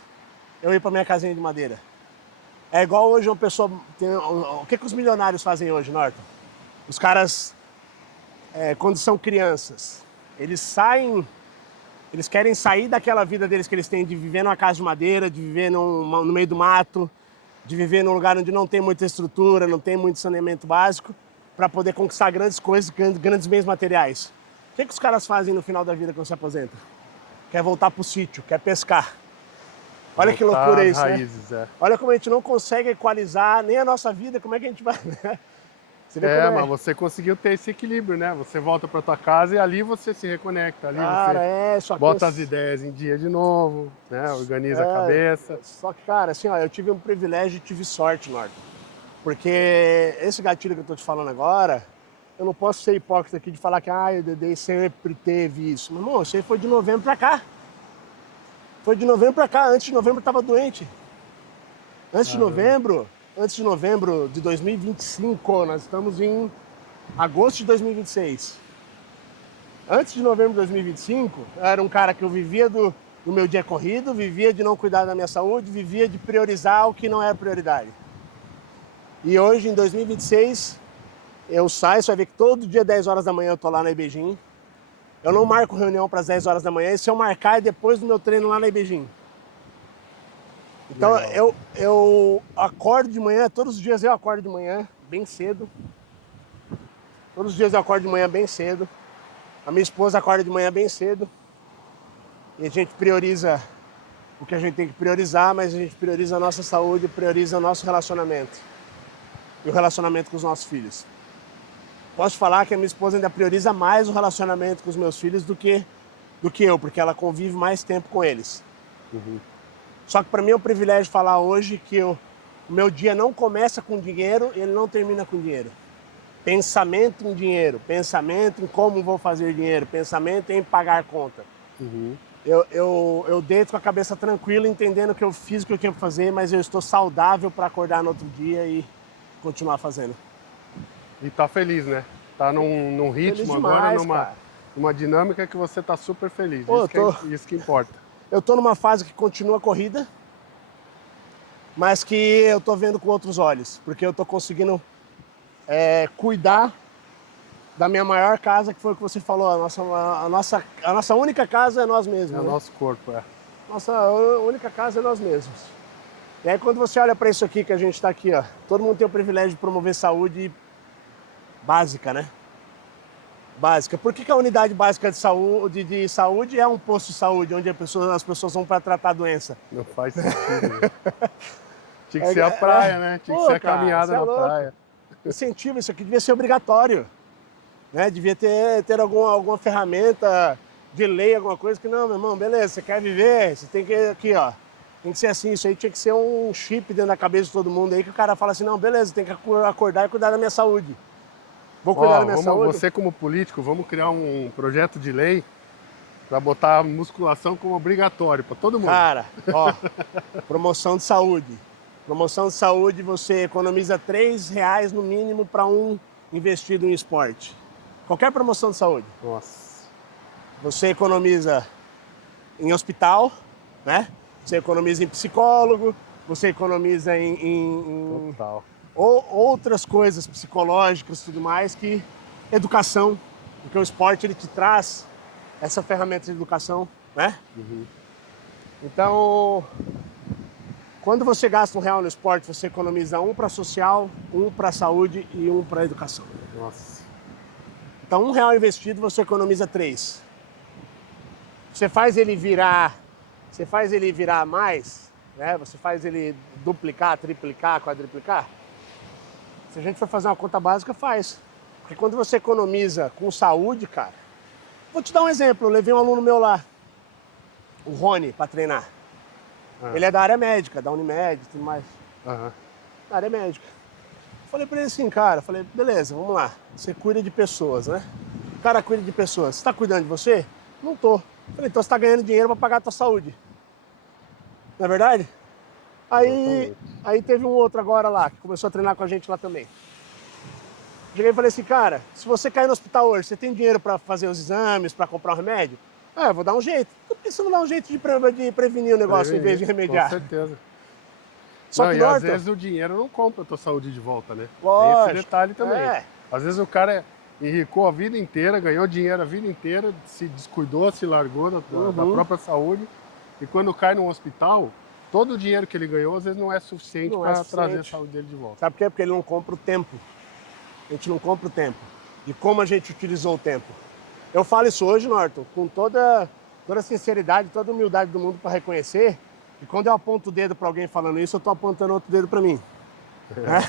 eu ir pra minha casinha de madeira. É igual hoje uma pessoa... O que os milionários fazem hoje, Norton? Os caras, quando são crianças, eles querem sair daquela vida deles que eles têm de viver numa casa de madeira, de viver no meio do mato, de viver num lugar onde não tem muita estrutura, não tem muito saneamento básico, para poder conquistar grandes coisas, grandes bens materiais. O que os caras fazem no final da vida quando se aposentam? Quer voltar pro sítio, quer pescar. Olha que loucura isso, raízes, né? Olha como a gente não consegue equalizar nem a nossa vida, como é que a gente vai... Né? Você vê mas você conseguiu ter esse equilíbrio, né? Você volta para tua casa e ali você se reconecta, ali você bota as ideias em dia de novo, né? Organiza a cabeça. Só que, cara, assim, ó, eu tive um privilégio e tive sorte, Norton. Porque esse gatilho que eu tô te falando agora, eu não posso ser hipócrita aqui de falar que o Dedê sempre teve isso. Mas, irmão, isso aí foi de novembro pra cá. Foi de novembro pra cá. Antes de novembro eu tava doente. Antes de novembro de 2025, nós estamos em agosto de 2026. Antes de novembro de 2025, eu era um cara que eu vivia do meu dia corrido, vivia de não cuidar da minha saúde, vivia de priorizar o que não era prioridade. E hoje, em 2026, eu saio, você vai ver que todo dia 10 horas da manhã eu tô lá na Ibejim. Eu não marco reunião para as 10 horas da manhã, e se eu marcar é depois do meu treino lá na Ibejim. Então eu acordo de manhã, todos os dias eu acordo de manhã, bem cedo. Todos os dias eu acordo de manhã bem cedo. A minha esposa acorda de manhã bem cedo. E a gente prioriza o que a gente tem que priorizar, mas a gente prioriza a nossa saúde, prioriza o nosso relacionamento. E o relacionamento com os nossos filhos. Posso falar que a minha esposa ainda prioriza mais o relacionamento com os meus filhos do que eu, porque ela convive mais tempo com eles. Uhum. Só que para mim é um privilégio falar hoje que o meu dia não começa com dinheiro e ele não termina com dinheiro. Pensamento em dinheiro, pensamento em como vou fazer dinheiro, pensamento em pagar conta. Uhum. Eu deito com a cabeça tranquila, entendendo que eu fiz o que eu tinha que fazer, mas eu estou saudável para acordar no outro dia e continuar fazendo. E tá feliz, né? Tá num ritmo demais, agora, numa dinâmica que você tá super feliz. Pô, Isso que importa. Eu tô numa fase que continua corrida, mas que eu tô vendo com outros olhos, porque eu tô conseguindo cuidar da minha maior casa, que foi o que você falou, a nossa única casa é nós mesmos. É o né? nosso corpo, Nossa única casa é nós mesmos. E aí quando você olha para isso aqui que a gente está aqui, ó, todo mundo tem o privilégio de promover saúde básica, né? Básica. Por que a unidade básica de saúde é um posto de saúde, onde as pessoas vão para tratar a doença? Não faz sentido. Né? Tinha que ser a praia, né? Tinha que ser a caminhada na praia. Incentivo, isso aqui devia ser obrigatório. Né? Devia ter alguma ferramenta de lei, alguma coisa que, não, meu irmão, beleza, você quer viver, você tem que aqui, ó. Tem que ser assim, isso aí tinha que ser um chip dentro da cabeça de todo mundo aí, que o cara fala assim, não, beleza, tem que acordar e cuidar da minha saúde. Vou cuidar da minha saúde. Você como político, vamos criar um projeto de lei para botar a musculação como obrigatório para todo mundo. Cara, ó, promoção de saúde. Promoção de saúde, você economiza R$3 no mínimo para um investido em esporte. Qualquer promoção de saúde. Nossa. Você economiza em hospital, né? Você economiza em psicólogo, você economiza em Total. Outras coisas psicológicas e tudo mais, que educação, porque o esporte ele te traz essa ferramenta de educação, né? Uhum. Então, quando você gasta R$1 no esporte, você economiza um para social, um para saúde e um para educação. Nossa. Então, R$1 investido, você economiza 3. Você faz ele virar mais, né? Você faz ele duplicar, triplicar, quadruplicar. Se a gente for fazer uma conta básica, faz. Porque quando você economiza com saúde, cara... Vou te dar um exemplo. Eu levei um aluno meu lá, o Rony, para treinar. Ele é da área médica, da Unimed e tudo mais. Aham. Da área médica. Falei pra ele assim, cara, falei, beleza, vamos lá. Você cuida de pessoas, né? O cara cuida de pessoas. Você tá cuidando de você? Não tô. Falei, então você tá ganhando dinheiro pra pagar a tua saúde. Não é verdade? Aí teve um outro agora lá, que começou a treinar com a gente lá também. Cheguei e falei assim, cara, se você cair no hospital hoje, você tem dinheiro pra fazer os exames, pra comprar um remédio? Ah, eu vou dar um jeito. Por que você não dá um jeito de prevenir o negócio em vez de remediar? Com certeza. Só Não, que e Norton, às vezes o dinheiro não compra a tua saúde de volta, né? lógico, Tem esse detalhe também. é. Às vezes o cara enricou a vida inteira, ganhou dinheiro a vida inteira, se descuidou, se largou da própria saúde. E quando cai num hospital, todo o dinheiro que ele ganhou às vezes não é suficiente Não é para trazer a suficiente. saúde dele de volta. Sabe por quê? Porque ele não compra o tempo. A gente não compra o tempo. E como a gente utilizou o tempo. Eu falo isso hoje, Norton, com toda a sinceridade, toda a humildade do mundo para reconhecer que quando eu aponto o dedo para alguém falando isso, eu tô apontando outro dedo para mim. Né?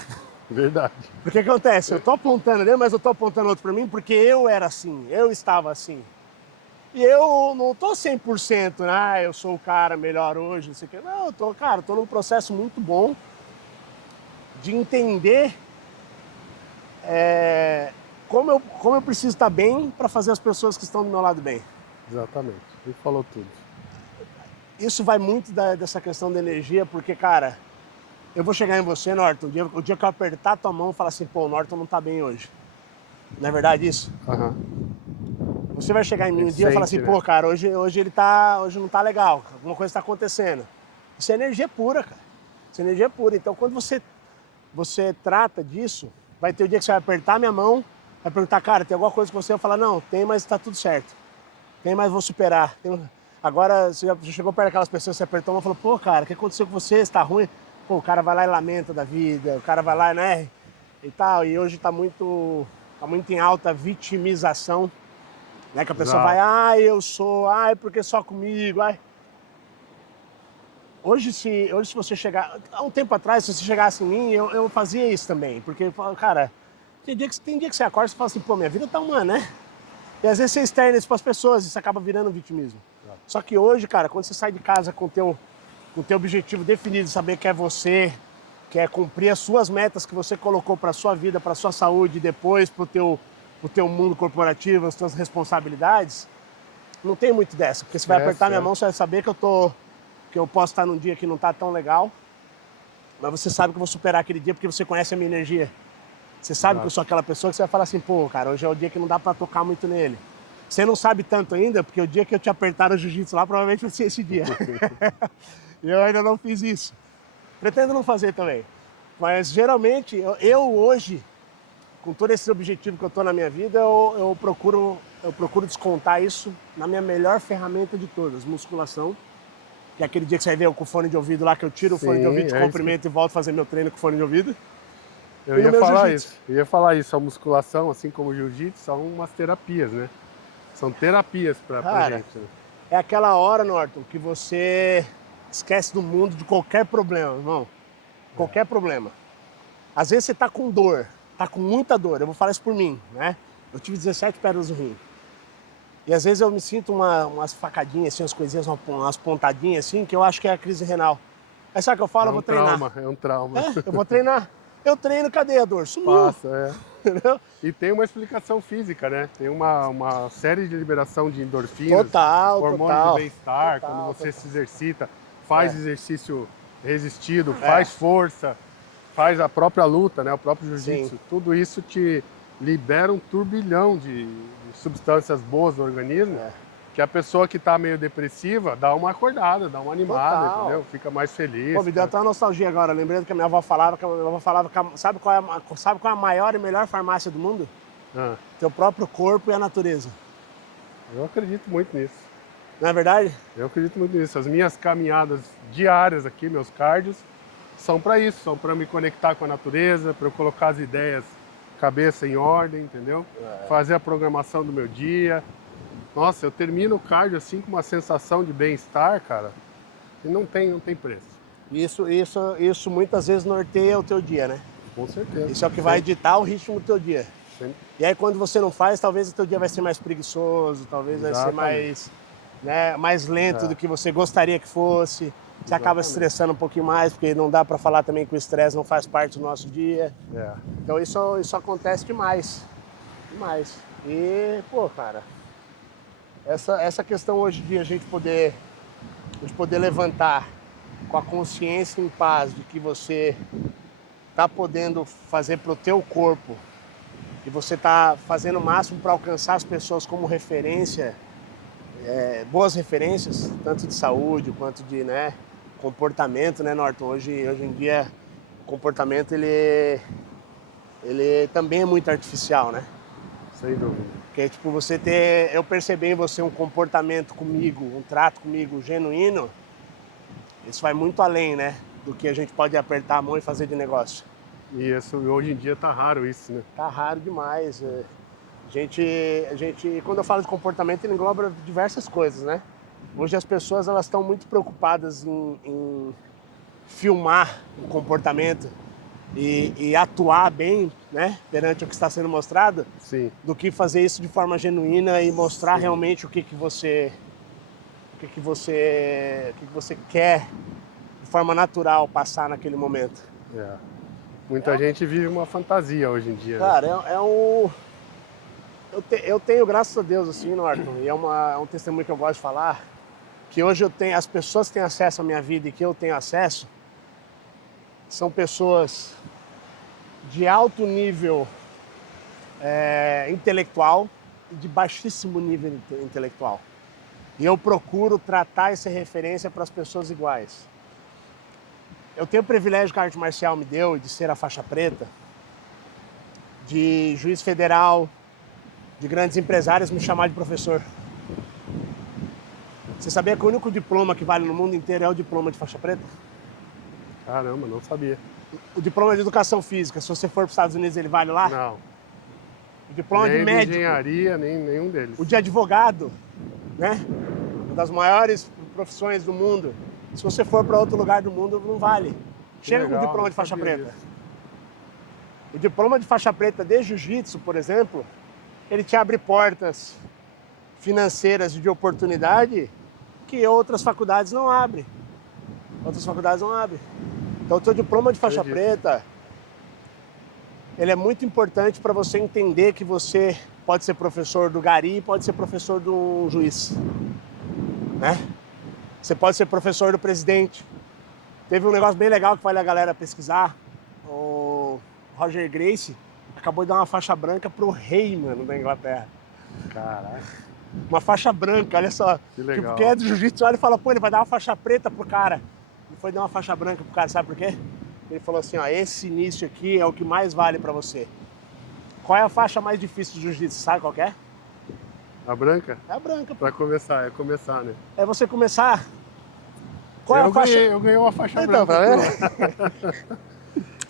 Verdade. Porque que acontece? Eu tô apontando ele, mas eu tô apontando outro para mim porque eu era assim, eu estava assim. E eu não tô 100%, né? Eu sou o cara melhor hoje, não sei o quê. Não, eu tô, cara, tô num processo muito bom de entender como eu preciso estar bem para fazer as pessoas que estão do meu lado bem. Exatamente. Ele falou tudo. Isso vai muito dessa questão da energia, porque, cara, eu vou chegar em você, Norton, o dia que eu apertar a tua mão e falar assim, pô, o Norton não tá bem hoje. Não é verdade isso? Aham. Você vai chegar em mim um Ele dia e falar assim, sente, pô, né? cara, hoje não tá legal, alguma coisa tá acontecendo. Isso é energia pura, cara. Isso é energia pura. Então, quando você trata disso, vai ter o dia que você vai apertar minha mão, vai perguntar, cara, tem alguma coisa com você? Eu falar, não, tem, mas tá tudo certo. Tem, mas vou superar. Agora, você já chegou perto daquelas pessoas, você apertou uma e falou, pô, cara, o que aconteceu com você? Você tá ruim? Pô, o cara vai lá e lamenta da vida, o cara vai lá, né? E tal. E hoje tá muito em alta a vitimização, né? Que a pessoa vai, Exato. eu sou, porque só comigo, Hoje se você chegar... Há um tempo atrás, se você chegasse em mim, eu fazia isso também. Porque, cara, tem dia que você acorda e você fala assim, pô, minha vida tá uma, né? E às vezes você externa isso pras pessoas e isso acaba virando vitimismo. Só que hoje, cara, quando você sai de casa com o teu objetivo definido, saber que é você, que é cumprir as suas metas que você colocou pra sua vida, pra sua saúde, e depois pro teu mundo corporativo, as suas responsabilidades, não tem muito dessa. Porque você vai apertar minha mão, você vai saber que eu posso estar num dia que não tá tão legal, mas você sabe que eu vou superar aquele dia porque você conhece a minha energia. Você sabe que eu sou aquela pessoa que você vai falar assim, pô, cara, hoje é o dia que não dá pra tocar muito nele. Você não sabe tanto ainda, porque o dia que eu te apertar no jiu-jitsu lá, provavelmente vai ser esse dia. E eu ainda não fiz isso. Pretendo não fazer também. Mas geralmente, eu hoje, com todo esse objetivo que eu tô na minha vida, eu procuro descontar isso na minha melhor ferramenta de todas, musculação. Que é aquele dia que você vai ver com o fone de ouvido lá, que eu tiro o fone de ouvido, te cumprimento e volto a fazer meu treino com o fone de ouvido. Eu ia falar isso. Eu ia falar isso. A musculação, assim como o jiu-jitsu, são umas terapias, né? São terapias pra gente, né? É aquela hora, Norton, que você esquece do mundo de qualquer problema, irmão. Qualquer problema. Às vezes você tá com dor, tá com muita dor. Eu vou falar isso por mim, né? Eu tive 17 pedras no rim. E às vezes eu me sinto umas facadinhas, assim, umas coisinhas, umas pontadinhas, assim, que eu acho que é a crise renal. Aí sabe o que eu falo? Eu vou treinar. É um trauma. Eu vou treinar. Eu treino, cadê a dor? Sumiu. Passa, Entendeu? E tem uma explicação física, né? Tem uma série de liberação de endorfinas, hormônios do bem-estar, quando você se exercita, faz exercício resistido, faz força, faz a própria luta, né? O próprio jiu-jitsu. Tudo isso te libera um turbilhão de substâncias boas no organismo, que a pessoa que tá meio depressiva dá uma acordada, dá uma animada, entendeu? Fica mais feliz. Pô, me deu até uma nostalgia agora, lembrando que a minha avó falava, sabe qual é a maior e melhor farmácia do mundo? Teu próprio corpo e a natureza. Eu acredito muito nisso. Não é verdade? Eu acredito muito nisso. As minhas caminhadas diárias aqui, meus cardios, são para isso, são para me conectar com a natureza, para eu colocar as ideias, cabeça em ordem, entendeu? Fazer a programação do meu dia. Nossa, eu termino o cardio assim com uma sensação de bem-estar, cara, que não tem preço. Isso muitas vezes norteia o teu dia, né? Com certeza. Isso é o que vai ditar o ritmo do teu dia. Sempre. E aí quando você não faz, talvez o teu dia vai ser mais preguiçoso, talvez vai ser mais lento do que você gostaria que fosse. Você acaba se estressando um pouquinho mais, porque não dá para falar também que o estresse não faz parte do nosso dia. Então isso acontece demais. Demais. E, pô, cara, essa questão hoje em dia a gente poder levantar com a consciência em paz de que você tá podendo fazer pro teu corpo e você tá fazendo o máximo para alcançar as pessoas como referência, boas referências, tanto de saúde quanto de, né, comportamento, né, Norton? Hoje em dia, o comportamento ele também é muito artificial, né? Sem dúvida. Porque, tipo, eu perceber em você um comportamento comigo, um trato comigo genuíno, isso vai muito além, né, do que a gente pode apertar a mão e fazer de negócio. E isso, hoje em dia tá raro isso, né? Tá raro demais. A gente, quando eu falo de comportamento, ele engloba diversas coisas, né? Hoje as pessoas elas estão muito preocupadas em filmar o comportamento e atuar bem, né, perante o que está sendo mostrado, Sim. do que fazer isso de forma genuína e mostrar realmente o que você quer de forma natural passar naquele momento. Muita gente vive uma fantasia hoje em dia, Cara, né? eu tenho, graças a Deus, assim, Norton, e é um testemunho que eu gosto de falar, que hoje as pessoas que têm acesso à minha vida e que eu tenho acesso, são pessoas de alto nível intelectual e de baixíssimo nível intelectual. E eu procuro tratar essa referência para as pessoas iguais. Eu tenho o privilégio que a arte marcial me deu de ser a faixa preta, de juiz federal, de grandes empresários me chamar de professor. Você sabia que o único diploma que vale no mundo inteiro é o diploma de faixa preta? Caramba, não sabia. O diploma de educação física, se você for para os Estados Unidos, ele vale lá? Não. O diploma Nem de médico. engenharia, nenhum deles. O de advogado, né? Uma das maiores profissões do mundo. Se você for para outro lugar do mundo, não vale. Chega com o diploma de faixa preta. O diploma de faixa preta de jiu-jitsu, por exemplo, ele te abre portas financeiras e de oportunidade que outras faculdades não abrem. Outras faculdades não abrem. Então o teu diploma de faixa preta, ele é muito importante para você entender que você pode ser professor do gari e pode ser professor do juiz, né? Você pode ser professor do presidente. Teve um negócio bem legal que vale a galera pesquisar. O Roger Gracie acabou de dar uma faixa branca pro rei, mano, da Inglaterra. Caraca. Uma faixa branca, olha só. Que legal. Tipo, quem é do jiu-jitsu olha e fala, pô, ele vai dar uma faixa preta pro cara. Ele foi dar uma faixa branca pro cara, sabe por quê? Ele falou assim, ó, esse início aqui é o que mais vale pra você. Qual é a faixa mais difícil do jiu-jitsu? Sabe qual que é? A branca? É a branca. Pra começar, é começar, né? É você começar. Qual é a faixa? Eu ganhei uma faixa Então, branca.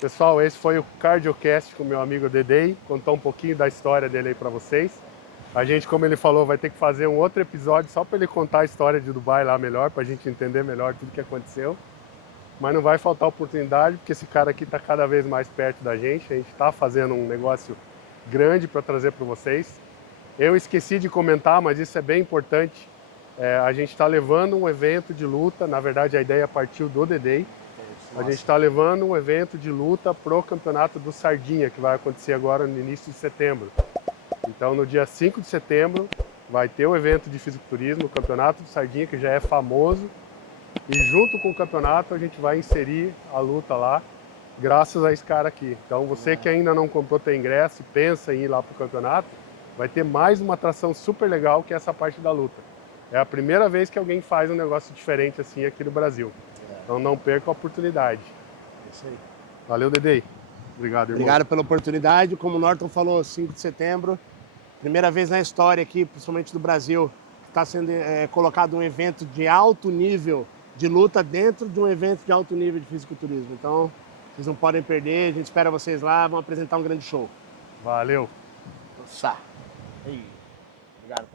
Pessoal, esse foi o CardioCast com o meu amigo Dedei. Contar um pouquinho da história dele aí pra vocês. A gente, como ele falou, vai ter que fazer um outro episódio só para ele contar a história de Dubai lá melhor, pra gente entender melhor tudo que aconteceu. Mas não vai faltar oportunidade, porque esse cara aqui tá cada vez mais perto da gente. A gente tá fazendo um negócio grande para trazer para vocês. Eu esqueci de comentar, mas isso é bem importante. A gente está levando um evento de luta, na verdade a ideia partiu do Dedei. A gente está levando um evento de luta pro campeonato do Sardinha, que vai acontecer agora no início de setembro. Então no dia 5 de setembro vai ter o evento de fisiculturismo, o campeonato do Sardinha, que já é famoso. E junto com o campeonato a gente vai inserir a luta lá, graças a esse cara aqui. Então você que ainda não comprou teu ingresso e pensa em ir lá pro campeonato, vai ter mais uma atração super legal que é essa parte da luta. É a primeira vez que alguém faz um negócio diferente assim aqui no Brasil. Então não perca a oportunidade. É isso aí. Valeu, Dedei. Obrigado, irmão. Obrigado pela oportunidade. Como o Norton falou, 5 de setembro, primeira vez na história aqui, principalmente do Brasil, que está sendo colocado um evento de alto nível de luta dentro de um evento de alto nível de fisiculturismo. Então, vocês não podem perder, a gente espera vocês lá, vamos apresentar um grande show. Valeu. Nossa. Obrigado,